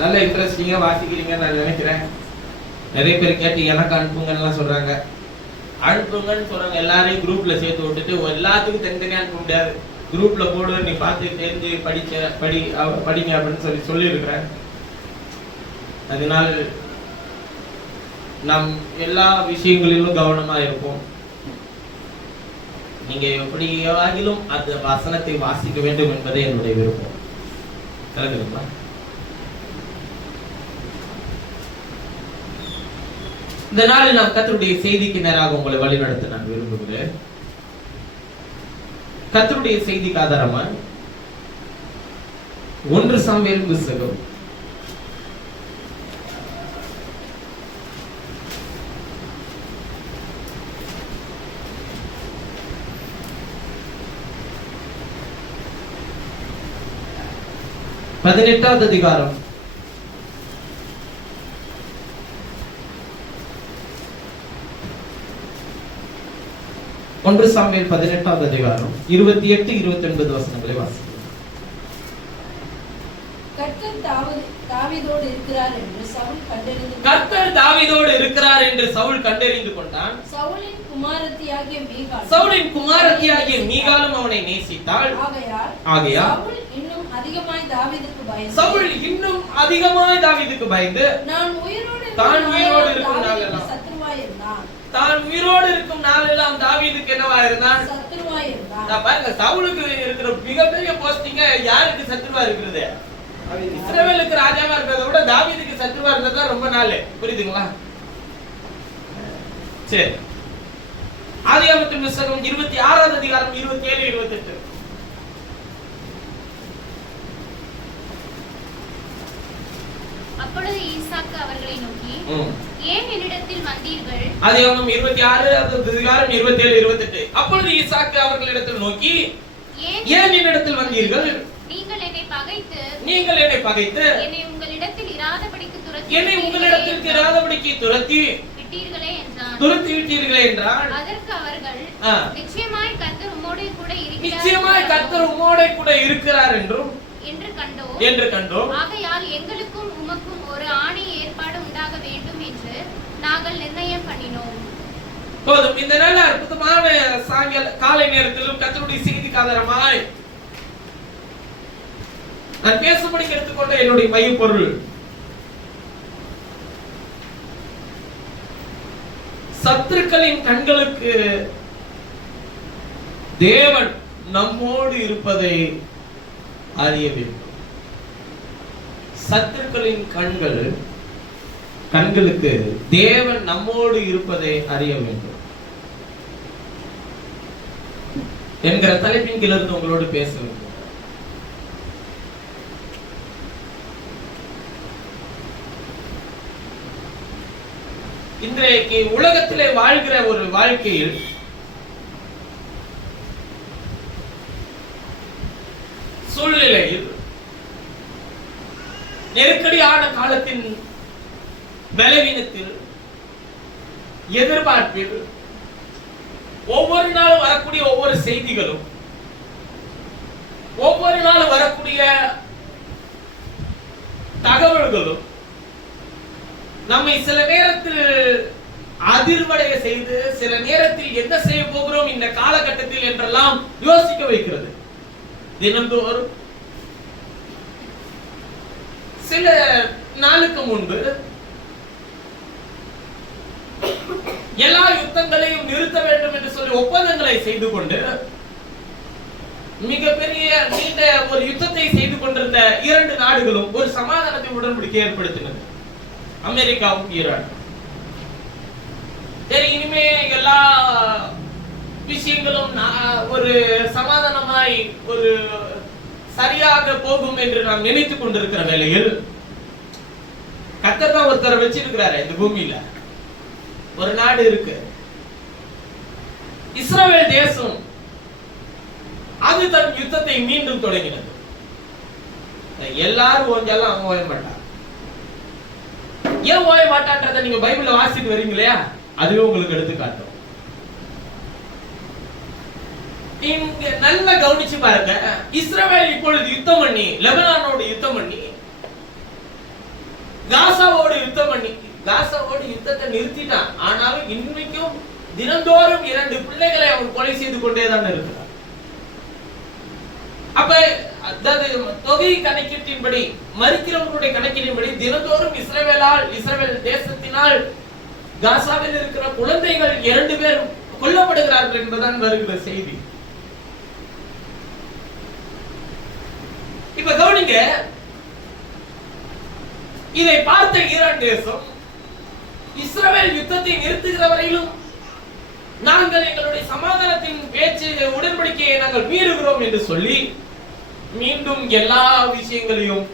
நல்ல இன்ட்ரெஸ்டிங்கா வாசிக்கிறீங்கன்னு நான் நினைக்கிறேன். நிறைய பேர் கேட்டு எனக்கு அனுப்புங்கன்னு சொல்றாங்க. அனுப்புங்கன்னு சொல்றாங்க. எல்லாரையும் குரூப்ல சேர்த்து விட்டுட்டு எல்லாத்துக்கும் தனித்தனியா அனுப்ப முடியாது. குரூப்ல போடு, நீ பார்த்து தெரிஞ்சு படிங்க அப்படின்னு சொல்லியிருக்கிறேன். அதனால நாம் எல்லா விஷயங்களிலும் கவனமா இருப்போம். நீங்க எப்படியாகிலும் அந்த வசனத்தை வாசிக்க வேண்டும் என்பதே என்னுடைய விருப்பம். கரெக்டுங்களா? இந்த நாளில் நாம் கர்த்தருடைய செய்திக்கு நேராக உங்களை வழிநடத்த நான் விரும்புகிறேன். கர்த்தருடைய செய்திக்கு ஆதாரமா 1 சாமுவேல் புத்தகம் 18வது அதிகாரம் 1 சாமுவேல் 18வது அதிகாரம் 28 29 வசனங்களை வாசிக்கிறோம். கர்த்தர் தாவீதோடு இருக்கிறார் என்று சவுல் கண்டறிந்து கொண்டான். சவுலின் குமாரத்தியாகிய மீகாலும் அவனை நேசித்தாள். ஆகையால் சவுல் இன்னும் அதிகமாய் தாவீதுக்கு பயந்து தான் உயிரோடு இருக்கும் நாளெல்லாம் தாவீதுக்கு என்னவா இருந்தான்? சத்துருவா இருந்தான். பாருங்க, சவுலுக்கு இருக்கிற மிகப்பெரிய போஸ்டிங்க யாருக்கு சத்துருவா இருக்கிறது? இஸ்ரவேலுக்கு ராஜாவா இருக்கிறத விட தாவீதுக்கு சத்துருவா இருந்ததா ரொம்ப நாள். புரியுதுங்களா? சரி, ஆதியாகமத்தின் புத்தகம் 26வது அதிகாரம் 27 28. அப்பொழுது ஈசாக்கு அவர்களை நோக்கி, ஏன் என்னிடத்தில் வந்தீர்கள்? ஆதியாகமம் 26வது அதிகாரம் 27 28. அப்பொழுது ஈசாக்கு அவர்களிடத்தில் நோக்கி, ஏன் என்னிடத்தில் வந்தீர்கள்? நீங்கள் என்னை பகைத்து என்னை உங்களிடத்தில் இராதபடிக்கு துரத்தி விட்டீர்களே என்றான். அதற்கு அவர்கள், நிச்சயமாய் கர்த்தர் உம்மோடே கூட இருக்கிறார் என்று கண்டோம். ஆகையால் எங்களுக்கும் உமக்கும் ஒரு ஆணை ஏற்பாடு உண்டாக வேண்டும் என்று நாங்கள் நிர்ணயம் பண்ணினோம். போதும். இந்த நாள் அற்புதமான சாயங்கால காலை நேரத்திலும் கர்த்தருடைய செய்திக்கு ஆதாரமாய் நான் பேசும்படி எடுத்துக்கொண்ட என்னுடைய மைய பொருள், சத்துருக்களின் கண்களுக்கு தேவன் நம்மோடு இருப்பதை அறிய வேண்டும். சத்துருக்களின் கண்களுக்கு தேவன் நம்மோடு இருப்பதை அறிய வேண்டும் என்கிற தலைப்பின் கீழ் இருந்து உங்களோடு பேச வேண்டும். இன்றைக்கு உலகத்திலே வாழ்கிற ஒரு வாழ்க்கையில் சூழ்நிலையில் நெருக்கடியான காலத்தின் பலவீனத்தில் எதிர்பார்ப்பில் ஒவ்வொரு நாளும் வரக்கூடிய ஒவ்வொரு செய்திகளும், ஒவ்வொரு நாளும் வரக்கூடிய தகவல்களும் நம்மை சில நேரத்தில் அதிர்வடைய செய்து, சில நேரத்தில் என்ன செய்ய போகிறோம் இந்த காலகட்டத்தில் என்றெல்லாம் யோசிக்க வைக்கிறது. தினந்தோறும் சில நாளுக்கு முன்பு எல்லா யுத்தங்களையும் நிறுத்த வேண்டும் என்று சொல்லி ஒப்பந்தங்களை செய்து கொண்டு மிகப்பெரிய நீண்ட ஒரு யுத்தத்தை செய்து கொண்டிருந்த 2 நாடுகளும் ஒரு சமாதானத்தை உடன்படிக்கை ஏற்படுத்தினது, அமெரிக்காவும் ஈரான். சரி, இனிமே எல்லா விஷயங்களும் ஒரு சமாதானமாய் ஒரு சரியாக போகும் என்று நாம் நினைத்துக் கொண்டிருக்கிற வேளையில் கர்த்தர் தான் ஒருத்தரை வச்சிருக்கிறாரு. இந்த பூமியில ஒரு நாடு இருக்கு, இஸ்ரவேல் தேசம். அது தன் யுத்தத்தை மீண்டும் தொடங்கினது. எல்லாரும் ஓஞ்செல்லாம் அவங்க ஓய மாட்டாங்க. ஏன் ஓய மாட்டான்றதை நீங்க பைபிள்ல வாசிட்டு வரீங்க இல்லையா, அதுவே உங்களுக்கு எடுத்து காட்டும். நீங்க நல்லா கவனிச்சு பாருங்க. இஸ்ரவேல் இப்பொழுது யுத்தம் பண்ணி, லெபனானோடு யுத்தம் பண்ணி காசாவோடு யுத்தம் பண்ணி, காசாவோடு யுத்தத்தை நிறுத்திட்டான். ஆனாலும் இன்னைக்கும் தினந்தோறும் 2 பிள்ளைகளை அவன் கொலை செய்து கொண்டேதான் இருக்கிறான். அப்ப அதாவது தொகை கணக்கீட்டின்படி, மரிக்கிறவர்களுடைய கணக்கீட்டின்படி தினந்தோறும் இஸ்ரவேல் தேசத்தினால் காசாவில் இருக்கிற குழந்தைகள் 2 பேர் கொல்லப்படுகிறார்கள் என்பதுதான் வருகிற செய்தி. இப்ப கவனிங்க, இதை பார்த்த ஈரான் தேசம் இஸ்ரவேல் யுத்தத்தை நிறுத்துகிற வரையிலும் நாங்கள் எங்களுடைய சமாதானத்தின் பேச்சு உடன்படிக்கையை நாங்கள் மீறுகிறோம் என்று சொல்லி மீண்டும் எல்லா விஷயங்களையும்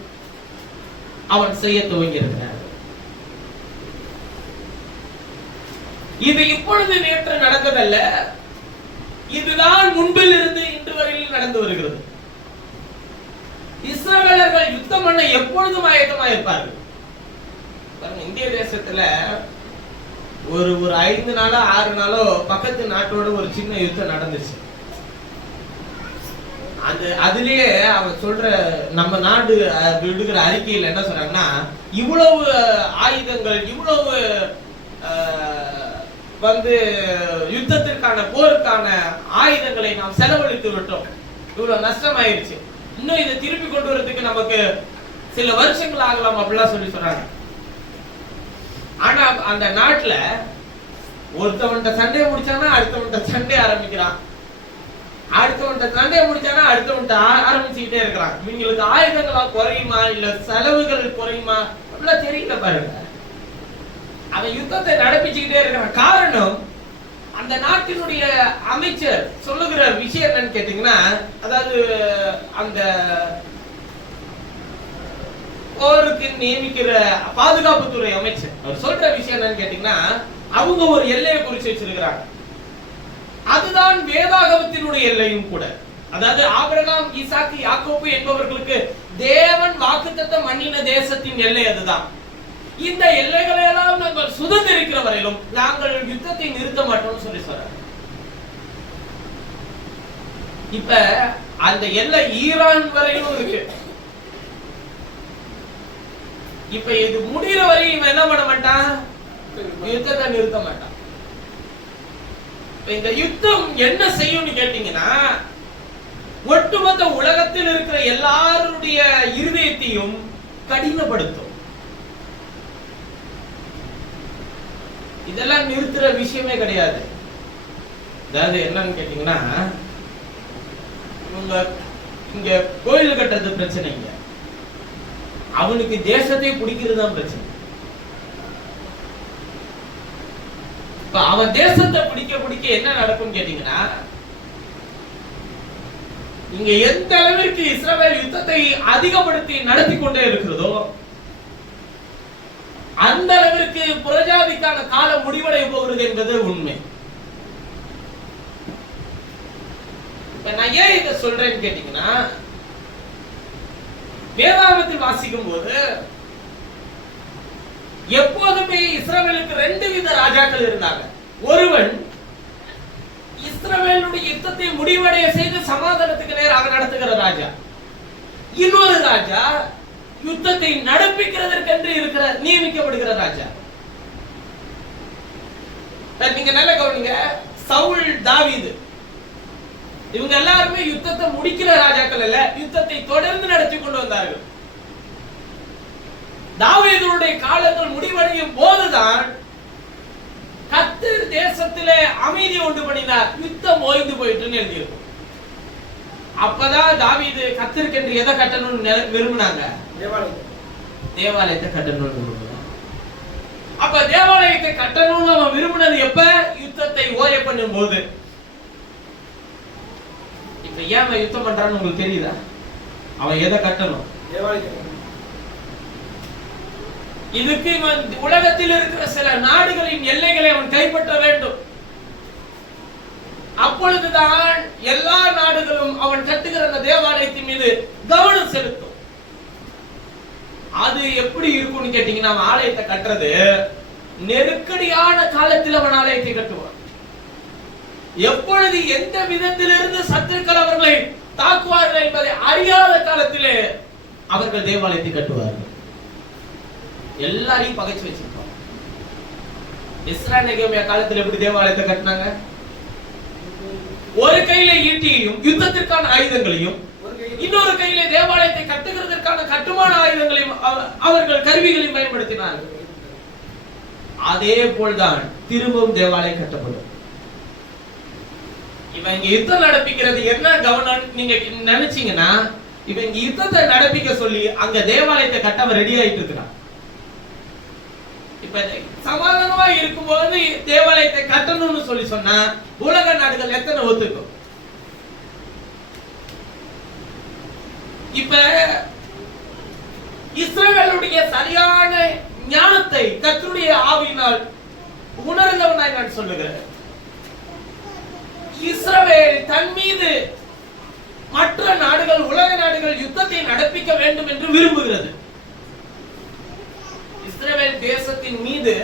அவன் செய்ய துவங்கியிருக்கிறார். இது இப்பொழுது நேற்று நடந்ததல்ல, இதுதான் முன்பில் இருந்து இன்று வரையில் நடந்து வருகிறது. இஸ்ரவேலர்கள் யுத்தம் பண்ண எப்பொழுதும் ஆயத்தமா இருப்பார்கள். இந்திய தேசத்துல ஒரு 5 நாளோ 6 நாளோ பக்கத்து நாட்டோட ஒரு சின்ன யுத்தம் நடந்துச்சு. அதுலயே அவன் சொல்ற, நம்ம நாடு விடுகிற அறிக்கையில் என்ன சொல்றாங்கன்னா, இவ்வளவு ஆயுதங்கள், இவ்வளவு யுத்தத்திற்கான போருக்கான ஆயுதங்களை நாம் செலவழித்து விட்டோம், இவ்வளவு நஷ்டம் ஆயிடுச்சு, இன்னும் இதை திருப்பி கொண்டு வரதுக்கு நமக்கு சில வருஷங்கள் ஆகலாம் அப்படிலாம் சொல்லி சொல்றாங்க. ஆனா அந்த நாட்டுல ஒருத்தவன்ட்ட சண்டை முடிச்சானா அடுத்தவன்ட்ட சண்டை ஆரம்பிக்கிறான், அடுத்தவன்ட்ட சண்டை முடிச்சானா அடுத்தவன்ட்ட ஆரம்பிச்சுக்கிட்டே இருக்கிறான். இவங்களுக்கு ஆயுதங்களா குறையுமா இல்ல செலவுகள் குறையுமா அப்படிலாம் தெரியல பாருங்க. அவன் யுத்தத்தை நடப்பிச்சுக்கிட்டே இருக்கிறான். காரணம், அந்த நாட்டினுடைய அமைச்சர் சொல்லுகிற விஷயம் என்னன்னு கேட்டீங்கன்னா, அதாவது அந்த போருக்கு நியமிக்கிற பாதுகாப்புத்துறை அமைச்சர் அவர் சொல்ற விஷயம் என்னன்னு கேட்டீங்கன்னா, அவங்க ஒரு எல்லையை குறிச்சு வச்சிருக்கிறாங்க. அதுதான் வேதாகமத்தினுடைய எல்லையும் கூட. அதாவது ஆபிரகாம், ஈசாக்கு, யாக்கோபு என்பவர்களுக்கு தேவன் வாக்குத்தத்தம் பண்ணின தேசத்தின் எல்லை அதுதான். இந்த எல்லைகளை எல்லாம் நாங்கள் சுதந்திரிக்கிற வரையிலும் நாங்கள் யுத்தத்தை நிறுத்த மாட்டோம்னு சொல்லி சொல்றாங்க. இப்ப அந்த எல்லை ஈரான் வரையும் இருக்கு. இப்ப இது முடிகிற வரையும் இவன் என்ன பண்ண மாட்டான், யுத்தத்தை நிறுத்த மாட்டான். இந்த யுத்தம் என்ன செய்யும்னு கேட்டீங்கன்னா, ஒட்டுமொத்த உலகத்தில் இருக்கிற எல்லாருடைய இருதயத்தையும் கடினப்படுத்தும். இதெல்லாம் நிறுத்துற விஷயமே கிடையாது. அதாவது என்னன்னு கேட்டீங்கன்னா, இங்க கோயில் கட்டுறது பிரச்சனை இல்ல, அவனுக்கு தேசத்தை பிடிக்கிறது தான் பிரச்சனை. இப்ப அவன் தேசத்தை பிடிக்க என்ன நடக்கும் கேட்டீங்கன்னா, இங்க எந்த அளவிற்கு இஸ்ரவேல் யுத்தத்தை அதிகப்படுத்தி நடத்தி கொண்டே இருக்கிறதோ அந்த அளவிற்கு புரஜாதிக்கான காலம் முடிவடைய போகிறது என்பது உண்மை. நான் ஏன் இதை சொல்றேன்னு கேட்டீங்கன்னா, வேதாகமத்தில் வாசிக்கும் போது எப்போதுமே இஸ்ரவேலுக்கு 2 வித ராஜாக்கள் இருந்தாங்க. ஒருவன் இஸ்ரவேலுடைய யுத்தத்தை முடிவடைய செய்து சமாதானத்துக்கு நேராக நடத்துகிற ராஜா. இன்னொரு ராஜா யுத்தத்தை நடப்பிக்கிறதற்கென்று இருக்கிற நியமிக்கப்படுகிற ராஜா. நீங்க நல்ல கவனிங்க, சவுல், தாவீது இவங்க எல்லாருமே யுத்தத்தை முடிக்கிற ராஜாக்கள் அல்ல, யுத்தத்தை தொடர்ந்து நடத்தி கொண்டு வந்தார்கள். தாவீதுடைய காலங்கள் முடிவடையும் போதுதான் கர்த்தர் தேசத்திலே அமைதி உண்டு பண்ணினார், யுத்தம் ஓய்ந்து போயிட்டுன்னு எழுதியிருக்கும். அப்பதான் தாவீது கர்த்தருக்கு எதை கட்டணும்னு விரும்பினாங்க, தேவாலயத்தை கட்டணும்னு விரும்பினாங்க. அப்ப தேவாலயத்தை கட்டணும்னு அவன் விரும்பினது எப்ப, யுத்தத்தை ஓய பண்ணும் போது. இப்ப ஏன் அவன் யுத்தம் பண்றான்னு உங்களுக்கு தெரியுதா? அவன் எதை கட்டணும், இதுக்கு உலகத்தில் இருக்கிற சில நாடுகளின் எல்லைகளை அவன் கைப்பற்ற வேண்டும். அப்பொழுதுதான் எல்லா நாடுகளும் அவன் கட்டுகிற அந்த தேவாலயத்தின் மீது கவனம் செலுத்தும். அது எப்படி இருக்கும்னு கேட்டீங்கன்னா, அவன் ஆலயத்தை கட்டுறது நெருக்கடியான காலத்தில் அவன் ஆலயத்தை கட்டுவான். எப்பொழுது எந்த விதத்திலிருந்து சத்துருக்கள் அவர்களை தாக்குவார்கள் என்பதை அறியாத காலத்திலே அவர்கள் தேவாலயத்தை கட்டுவார்கள். எல்லாரையும் பகைச்சு வச்சிருப்பான். எஸ்ரா நெகேமியா காலத்துல எப்படி தேவாலயத்தை கட்டினாங்க? ஒரு கையில ஈட்டியையும் யுத்தத்திற்கான ஆயுதங்களையும், இன்னொரு கையில தேவாலயத்தை கட்டுகிறதற்கான கட்டுமான ஆயுதங்களையும் அவர்கள் கருவிகளையும் பயன்படுத்தினார்கள். அதே போல்தான் திரும்பவும் தேவாலயம் கட்டப்படும். இவங்க யுத்தம் நடப்பிக்கிறது என்ன கவனம் நீங்க நினைச்சீங்கன்னா, இவங்க யுத்தத்தை நடப்பிக்க சொல்லி அங்க தேவாலயத்தை கட்ட ரெடி ஆயிட்டு இருக்கிறான். இப்ப சமாதானமா இருக்கும்போது தேவாலயத்தை கட்டணும்னு சொல்லி சொன்னா உலக நாடுகள் எத்தனை ஒத்துக்கும்? இப்ப இஸ்ரவேலுடைய சரியான ஞானத்தை கர்த்தருடைய ஆவியினால் உணர்ந்தவனாய் நான் சொல்லுகிறேன். இஸ்ரவேல் தன் மீது மற்ற நாடுகள், உலக நாடுகள் யுத்தத்தை நடப்பிக்க வேண்டும் என்று விரும்புகிறது. இஸ்ரவேல் தேசத்தின் மீது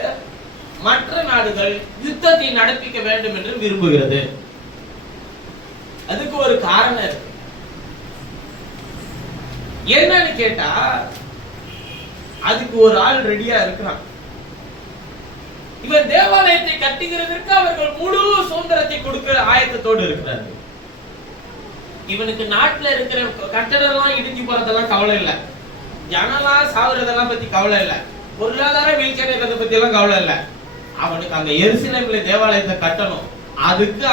மற்ற நாடுகள் யுத்தத்தை நடப்பிக்க வேண்டும் என்று விரும்புகிறது. அதுக்கு ஒரு காரணம் இருக்கு. என்னன்னு கேட்டா, அதுக்கு ஒரு ஆள் ரெடியா இருக்கிறான். இவன் தேவாலயத்தை கட்டுகிறதற்கு அவர்கள் முழு சுதந்திரத்தை கொடுக்கிற ஆயத்தத்தோடு இருக்கிறார்கள். இவனுக்கு நாட்டுல இருக்கிற கட்டடம்லாம் இடிஞ்சு போறதெல்லாம் கவலை இல்லை, ஜனலாம் சாவுறதெல்லாம் பத்தி கவலை இல்லை, பொருளாதார வீழ்ச்சி அடைறதை பத்தி எல்லாம் கவலை இல்லை. அவனுக்கு அந்த எருசலேமில் தேவாலயத்தை கட்டணும். அதுக்கு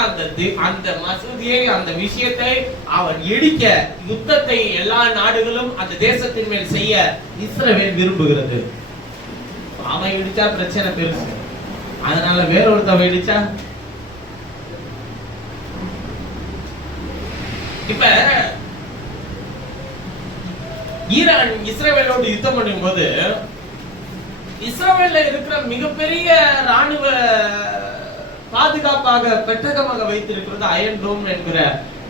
அந்த மசூதியை, அந்த விஷயத்தை அவன் இடிக்க, யுத்தத்தை எல்லா நாடுகளும் அந்த தேசத்தின் மேல் செய்ய இஸ்ரவேல் விரும்புகிறது. அவன் இடிச்சா பிரச்சனை பெருசு, அதனால வேறொருத்தவன் இடிச்சா. இப்ப ஈரான் இஸ்ரவேலோடு யுத்தம் பண்ணும் போது இஸ்ரவேல்ல இருக்கிற மிகப்பெரிய ராணுவ பாதுகாப்பாக பெட்டகமாக வைத்திருக்கிறது அயன் டோம் என்கிற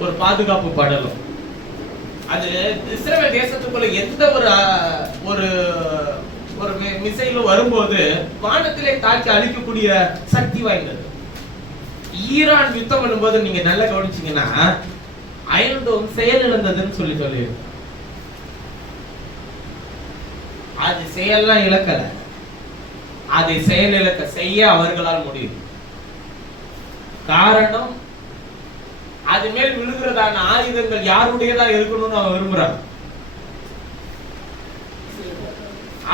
ஒரு பாதுகாப்பு படலம். அது இஸ்ரவேல் தேசத்துக்குள்ள எந்த ஒரு ஒரு மிசைலும் வரும்போது வானத்திலே தாக்கி அழிக்கக்கூடிய சக்தி வாய்ந்தது. ஈரான் யுத்தம் பண்ணும்போது நீங்க நல்லா கவனிச்சீங்கன்னா அயன் டோம் செயலிழந்ததுன்னு சொல்லி அது செயல்லாம் இழக்கல, அதை செயலிழக்க செய்ய அவர்களால் முடியும். காரணம், அது மேல் விழுகிறதான ஆயுதங்கள் யாருடையதா இருக்கணும்னு அவன் விரும்புறான்.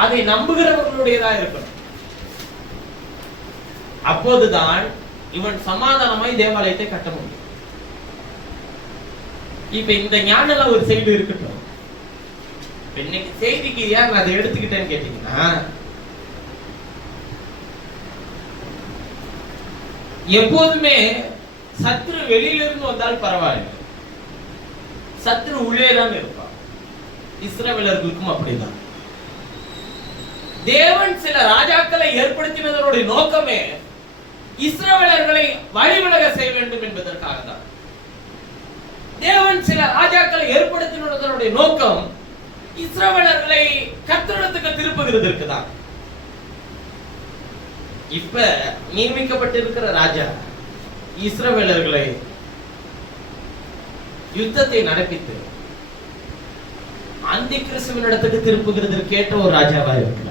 அதை நம்புகிறவர்களுடையதா இருக்கணும். அப்போதுதான் இவன் சமாதானமாய் தேவாலயத்தை கட்ட முடியும். இப்ப இந்த ஞானம் ஒரு செய்தி இருக்கட்டும். இன்னைக்கு செய்திக்கு ஏன் நான் அதை எடுத்துக்கிட்டேன்னு கேட்டீங்கன்னா, எப்போதுமே சத்ரு வெளியிலிருந்து வந்தால் பரவாயில்லை, சத்ரு உள்ளே தான் இருப்பான். இஸ்ரவேலர்களுக்கும் அப்படிதான். தேவன் சில ராஜாக்களை ஏற்படுத்தினதனுடைய நோக்கமே இஸ்ரவேலர்களை வழிவிலக செய்ய வேண்டும் என்பதற்காக தான். தேவன் சில ராஜாக்களை ஏற்படுத்தினதனுடைய நோக்கம் இஸ்ரவேலர்களை கர்த்தரிடத்துக்கு திருப்புகிறதற்கு தான். இப்ப நியமிக்கப்பட்டிருக்கிற ராஜா இஸ்ரவேலர்களை யுத்தத்தை நடப்பித்து அந்தி கிறிஸ்துவினிடத்துக்கு திருப்புகிறதற்கு ஏற்ற ஒரு ராஜாவா இருக்கிறார்.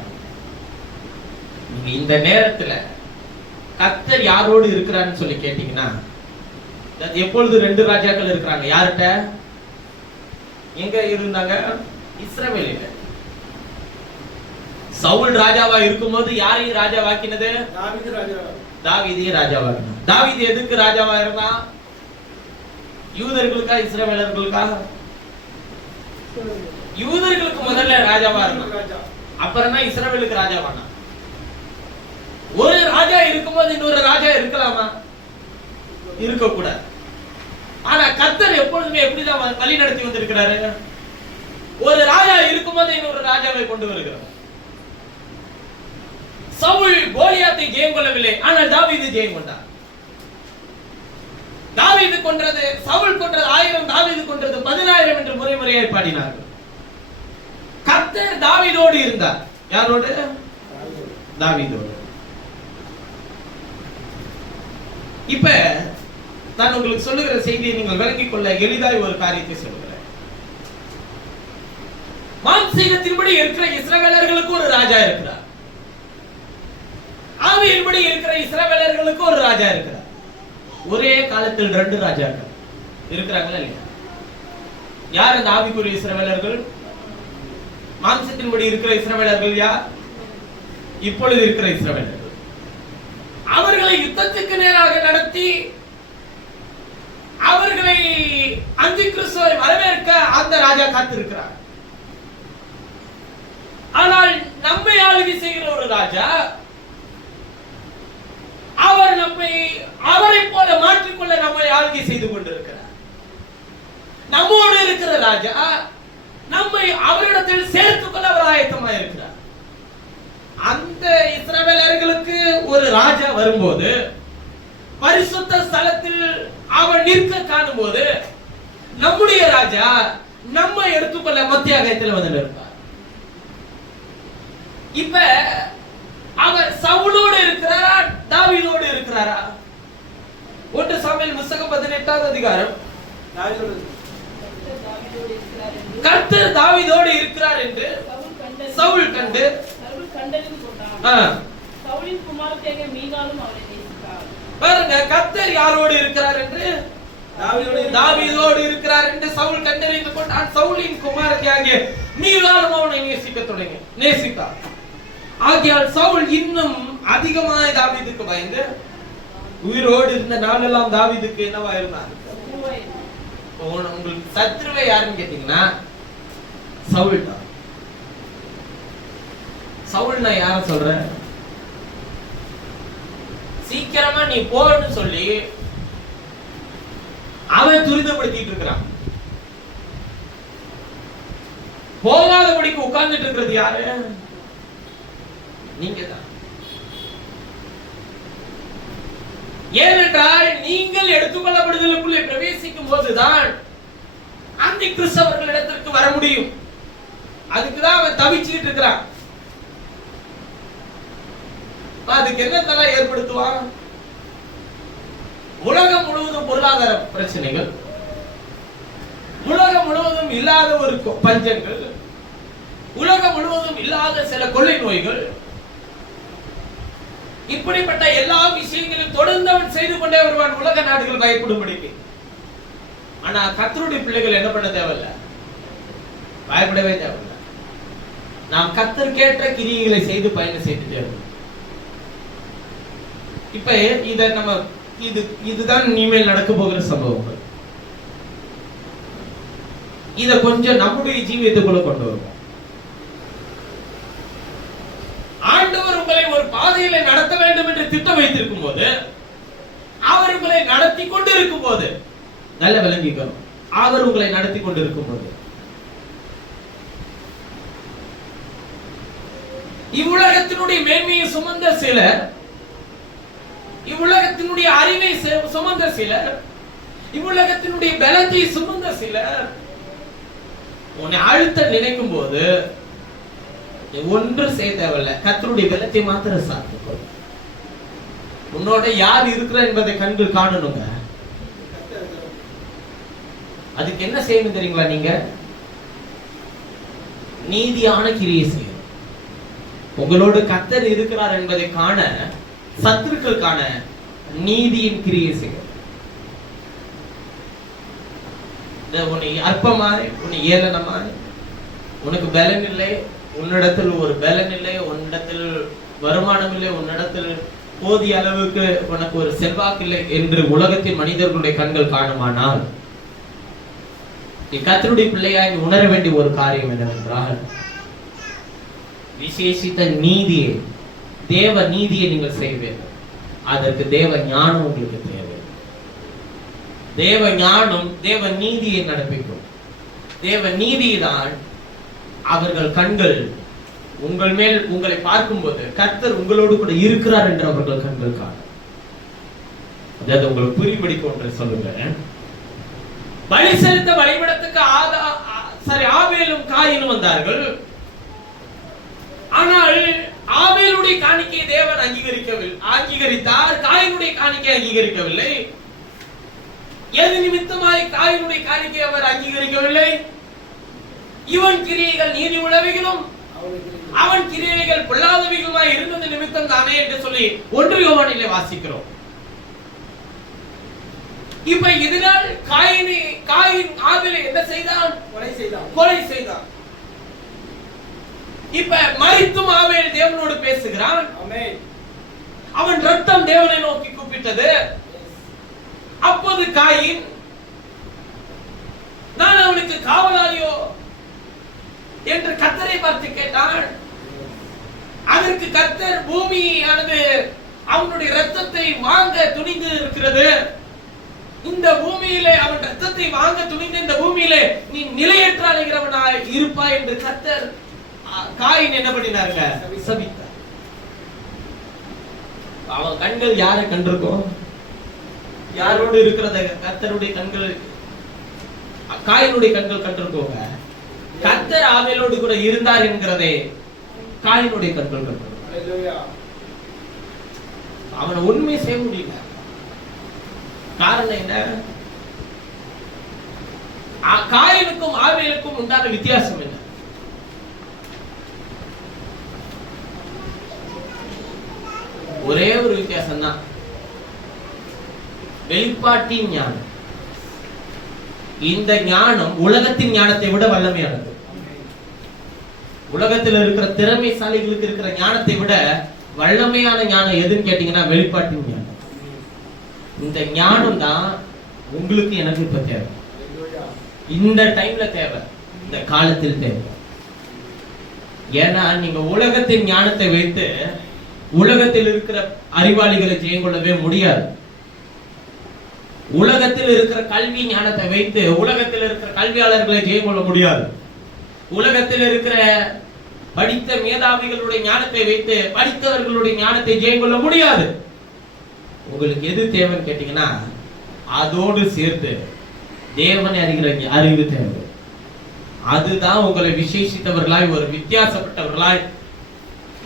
இந்த நேரத்துல கர்த்தர் யாரோடு இருக்கிறான்னு சொல்லி கேட்டீங்கன்னா, எப்பொழுது ரெண்டு ராஜாக்கள் இருக்கிறாங்க. யார்கிட்ட? எங்க இருந்தாங்க? இஸ்ரவேலில. சவுல் ராஜாவா இருக்கும்போது யாரையும் ராஜாவாக்கினது? தாவீதையும் ராஜாவாக்கினார். தாவீது எதுக்கு ராஜாவா இருந்தான்? யூதர்களுக்கா இஸ்ரவேலர்களுக்கா? யூதர்களுக்கு முதல்ல ராஜாவா இருந்தான், அப்புறம் தான் இஸ்ரவேலுக்கு ராஜாவானான். ஒரு ராஜா இருக்கும்போது இன்னொரு ராஜா இருக்கலாமா? இருக்க கூடாது. ஆனா கர்த்தர் எப்பொழுதுமே எப்படிதான் வழி நடத்தி வந்திருக்கிறாரு? ஒரு ராஜா இருக்கும்போது இன்னொரு ராஜாவை கொண்டு வருகிறார். சவுல் கோலியாத்தை ஜெயம் கொள்ளவில்லை, ஆனால் தாவீது ஜெயம் கொண்டார். தாவீது கொன்றது, சவுல் கொன்றது 1000, தாவீது கொன்றது 10000 என்று முறையாய் பாடினார்கள். கர்த்தர் தாவீதோடு இருந்தார். யாரோடு? தாவீதோடு. இப்ப நான் உங்களுக்கு சொல்லுகிற செய்தியை நீங்கள் விளங்கிக் கொள்ள எளிதாய் ஒரு காரியத்தை சொல்லுகிறேன். மாம்சீகத்தின்படி இருக்கிற இஸ்ரவேலர்களுக்கு ஒரு ராஜா இருக்கிறார். சட்டத்தின்படி இருக்கிற இஸ்ரவேலர்களுக்கு ஒரு ராஜா இருக்கிறார். ஒரே காலத்தில் 2 ராஜாக்கள் இருக்கிறாங்களா இல்லையா? யார் அந்த ஆவிக்குரிய இஸ்ரவேலர்கள்? மாம்சத்தின்படி இருக்கிற இஸ்ரவேலர்கள் யார்? இப்பொழுது இருக்கிற இஸ்ரவேலர்கள். அவர்களை யுத்தத்துக்கு நேராக நடத்தி அவர்களை அந்தி கிறிஸ்துவை வரவேற்க அந்த ராஜா காத்திருக்கிறார். ஆனால் நம்மை ஆளுகை செய்கிற ஒரு ராஜா, அவர் நம்மை அவரை போல மாற்றிக்கொள்ள நம்மை ஆளுகை செய்து கொண்டிருக்கிறார். நம்மோடு இருக்கிற ராஜா நம்மை அவரிடத்தில் சேர்த்துக் கொள்ள அவர் ஆயத்தமாக இருக்கிறார். அந்த இஸ்ரவேலர்களுக்கு ஒரு ராஜா வரும்போது, பரிசுத்த ஸ்தலத்தில் அவன் நிற்க காணும் போது, நம்முடைய ராஜா நம்மை எடுத்துக்கொள்ள மத்திய ஆகாயத்தில் வந்து நிற்பார். இப்ப அவர் சவுலோடு இருக்கிறாரா, தாவீதோடு இருக்கிறாரா? 1 சாமுவேல் புத்தகம் 18வது அதிகாரம். கர்த்தர் தாவீதோடு இருக்கிறார் என்று சவுல் கண்டு சவுலின் குமாரத்தியாகிய மீகாலும் அவரை நேசித்தார். பாருங்க, கர்த்தர் யாரோடு இருக்கிறார் என்று தாவீதோடு இருக்கிறார் என்று சவுல் கண்டறிந்து கொண்டான். சவுலின் குமாரத்தியாகிய மீகாலும் அவனை நேசித்தார். ஆகையால் சவுல் இன்னும் அதிகமாய் தாவீதுக்கு பயந்து உயிரோடு இருந்த நாளெல்லாம் தாவீதுக்கு என்னவா இருந்தார்? உங்களுக்கு சத்ருவை யாருன்னு கேட்டீங்கன்னா சவுல் தான். சவுல் நான் யார சொல்றேன்? சீக்கிரமா நீ போன்னு சொல்லி அவன் துரிதப்படுத்திட்டு இருக்கிறான். போகாதபடிக்கு உட்கார்ந்துட்டு இருக்கிறது யாரு? நீங்க தான். ஏனென்றால் நீங்கள் எடுத்துக்கொள்ளப்படுதலுக்குள்ளே பிரவேசிக்கும் போதுதான் அந்தி கிறிஸ்தவர்களிடத்திற்கு வர முடியும். அதுக்குதான் அவன் தவிச்சுக்கிட்டு இருக்கிறான். அதுக்கு என்னத்தெல்லாம் ஏற்படுத்துவான்? உலகம் முழுவதும் பொருளாதார பிரச்சனைகள், உலகம் முழுவதும் இல்லாத ஒரு பஞ்சங்கள், உலகம் முழுவதும் இல்லாத சில கொள்ளை நோய்கள், இப்படிப்பட்ட எல்லா விஷயங்களும் தொடர்ந்து அவன் செய்து கொண்டே வருவான். உலக நாடுகள் பயப்படும்படிக்கு. ஆனா கர்த்தருடைய பிள்ளைகள் என்ன பண்ண தேவையில்ல, பயப்படவே தேவையில்லை. நாம் கர்த்தர் கேட்ட கிரியைகளை செய்து பயணம் செய்துட்டே இருக்கோம். இப்ப இத நம்ம இதுதான் இனிமேல் நடக்க போகிற சம்பவங்கள். இத கொஞ்சம் நம்முடைய ஜீவியத்துக்குள்ள கொண்டு வருவோம். ஆண்டவர் உங்களை ஒரு பாதையில நடத்த வேண்டும் என்று திட்டம் வைத்திருக்கும் போது, அவர் உங்களை நடத்தி கொண்டு இருக்கும் போது, நல்ல விளங்கிக்கணும், அவர் உங்களை நடத்தி கொண்டு இருக்கும் போது, இவ்வுலகத்தினுடைய மேன்மையை சுமந்த சிலர், இவ்வுலகத்தினுடைய அறிவை சுமந்த சிலர், இவ்வுலகத்தினுடைய பலத்தை சுமந்த சிலர் உன்னை அழுத்த நினைக்கும் போது ஒன்று செய்ய தேவையில்லை. கர்த்தருடைய பலத்தை மாத்திரம் சார்ந்துக்கோ. உன்னோட யார் இருக்கிற என்பதை கண்கள் காணணுங்க. அதுக்கு என்ன செய்யணும் தெரியுங்களா? நீங்க நீதியான கிரியை செய்யணும். உங்களோடு கர்த்தர் இருக்கிறார் என்பதை காண, சத்துருக்கள் காண நீதியின் கிரியை செய்யணும். உன்னை அற்பமாய், உன்னை ஏளனமாய், உனக்கு பலன் இல்லை, உன்னிடத்தில் ஒரு பலன் இல்லை, உன்னிடத்தில் வருமானம் இல்லை, உன்னிடத்தில் போதிய அளவுக்கு உனக்கு ஒரு செல்வாக்கு இல்லை என்று உலகத்தின் மனிதர்களுடைய கண்கள் காணுமானால், நீ கர்த்தருடைய பிள்ளையாய் உணர வேண்டிய ஒரு காரியம் என்னவென்றால், விசேஷித்த நீதியை, தேவ நீதியை நீங்கள் செய்வீர்கள். அதற்கு தேவ ஞானம் உங்களுக்கு தேவை. தேவ ஞானம் தேவ நீதியை நடப்பிக்கும். தேவ நீதிதான் அவர்கள் கண்கள் உங்கள் மேல் உங்களை பார்க்கும்போது கர்த்தர் உங்களோடு கூட இருக்கிறார் என்று அவர்கள் கண்கள் காணும். அதாவது உங்களுக்கு புரிபடிக்க ஒன்றை சொல்லுங்க. பலி செலுத்த பலிபீடத்துக்கு ஆபேலும் காயினும் வந்தார்கள். ஆனால் ஆபேலுடைய காணிக்கையை தேவன் அங்கீகரித்தார், காயினுடைய காணிக்கை அங்கீகரிக்கவில்லை. எது நிமித்தமாய் காயினுடைய காணிக்கை அவர் அங்கீகரிக்கவில்லை? இவன் கிரியைகள் நீதி உள்ளவைகளும் அவன் கிரியைகள் பொல்லாதவைகளுமாய் இருந்தது நிமித்தம் தானே என்று சொல்லி 1 யோவானிலே வாசிக்கிறோம். இப்ப இதனால் காயின் ஆபேலை என்ன செய்தான்? கொலை செய்தான். இப்ப மரித்தும் ஆபேல் தேவனோடு பேசுகிறான். அவன் ரத்தம் தேவனை நோக்கி கூப்பிட்டது. அப்போது காயின், நான் அவனுக்கு காவலாளியோ என்று கர்த்தரை பார்த்து கேட்டான். அதற்கு கர்த்தர், பூமியானது அவனுடைய ரத்தத்தை வாங்க துணிந்து இருக்கிறது. இந்த பூமியிலே அவன் ரத்தத்தை வாங்க துணிந்த இந்த பூமியிலே நீ நிலையற்ற அலைகிறவனாய் இருப்பாய் என்று கர்த்தர் காயின் என்ன பண்ணினாருங்க? சபித்தார். அவன் கண்கள் யாரை கண்டிருக்கோம்? யாரோடு இருக்கிறத கர்த்தருடைய கண்கள், காயினுடைய கண்கள் கண்டிருக்கோங்க. கர்த்தர் ஆபேலோடு கூட இருந்தார் என்கிறதே காயினுடைய கண்கள் கண்டிருக்கோம். அவனை உண்மை செய்ய முடியல. காரணம் என்ன? காயினுக்கும் ஆபேலுக்கும் உண்டான வித்தியாசம் என்ன? ஒரே ஒரு வித்தியாசம் தான், வெளிப்பாட்டின் ஞானம். இந்த ஞானம் உலகத்தின் ஞானத்தை விட வல்லமையானது. உலகத்தில் இருக்கிற திறமைசாலிகளுக்கு இருக்கிற ஞானத்தை விட வல்லமையான ஞானம் எதுன்னு கேட்டீங்கன்னா வெளிப்பாட்டின் ஞானம். இந்த ஞானம் தான் உங்களுக்கு எனக்கு இப்ப தேவை. இந்த டைம்ல தேவை, இந்த காலத்தில் தேவை. ஏன்னா நீங்க உலகத்தின் ஞானத்தை வைத்து உலகத்தில் இருக்கிற அறிவாளிகளை ஜெயம் கொள்ளவே முடியாது. உலகத்தில் இருக்கிற கல்வி ஞானத்தை வைத்து உலகத்தில் இருக்கிற கல்வியாளர்களை ஜெயம் கொள்ள முடியாது. உலகத்தில் இருக்கிற படித்த மேதாவிகளுடைய ஞானத்தை வைத்து படித்தவர்களுடைய ஞானத்தை ஜெயம் கொள்ள முடியாது. உங்களுக்கு எது தேவைன்னு கேட்டீங்கன்னா அதோடு சேர்த்து தேவனை அறிகிற அறிவு தேவை. அதுதான் உங்களை விசேஷித்தவர்களாய், ஒரு வித்தியாசப்பட்டவர்களாய்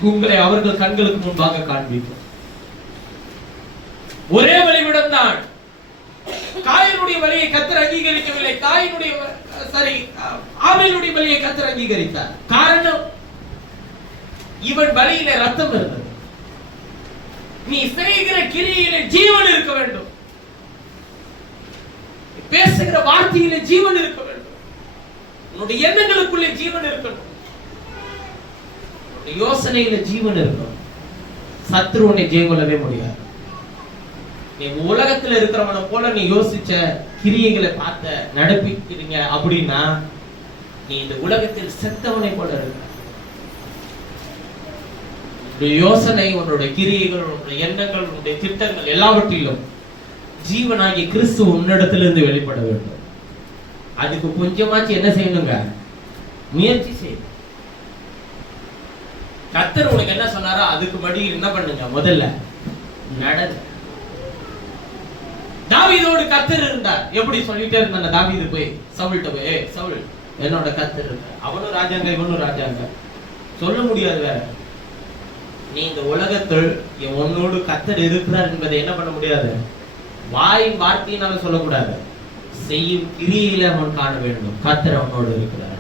உங்களை அவர்கள் கண்களுக்கு முன்பாக காண்பிக்கும். ஒரே வழிவிடம் தான். காயினுடைய வழியை கர்த்தர் அங்கீகரிக்கவில்லை. ஆபேலுடைய வழியை கர்த்தர் அங்கீகரித்தார். காரணம், இவன் வழியில ரத்தம் இருந்தது. நீ செய்கிற கிரியிலே ஜீவன் இருக்க வேண்டும். பேசுகிற வார்த்தையிலே ஜீவன் இருக்க வேண்டும். உன்னுடைய எண்ணங்களுக்குள்ளே ஜீவன் இருக்கணும். யோசனையில ஜீவன் இருக்கணும். சத்துரு உன்னை ஜெயம் கொள்ளவே முடியாது. நீ உலகத்துல இருக்கிறவனை போல நீ யோசிச்ச கிரியைகளை பார்த்த நடப்பிக்கிறீங்க அப்படின்னா நீ இந்த உலகத்தில் செத்தவனை போல இருக்க. யோசனை, உன்னுடைய கிரியைகள், உன்னுடைய எண்ணங்கள், உன்னுடைய திட்டங்கள் எல்லாவற்றிலும் ஜீவனாகிய கிறிஸ்து உன்னிடத்திலிருந்து வெளிப்பட வேண்டும். அதுக்கு கொஞ்சமாச்சு என்ன செய்யணுங்க? முயற்சி செய்யணும். கர்த்தர் உனக்கு என்ன சொன்னாரோ அதுக்கு படி என்ன பண்ணுங்க? முதல்ல நடந்து. தாவீதோடு கர்த்தர் இருந்தார். எப்படி சொல்லிட்டே இருந்தாங்க தாவீது போய் சவுல்ட்ட போய், ஏய் சவுல், என்னோட கர்த்தர் இருக்கார். அவனும் ராஜாங்க, இவனும் ராஜாங்க. சொல்ல முடியாது வேற. நீ இந்த உலகத்தில் உன்னோடு கர்த்தர் இருக்கிறார் என்பதை என்ன பண்ண முடியாது? வாயின் வார்த்தையினால சொல்லக்கூடாது. செய்யும் கிரியையில அவன் காண வேண்டும். கர்த்தர் அவனோடு இருக்கிறார்.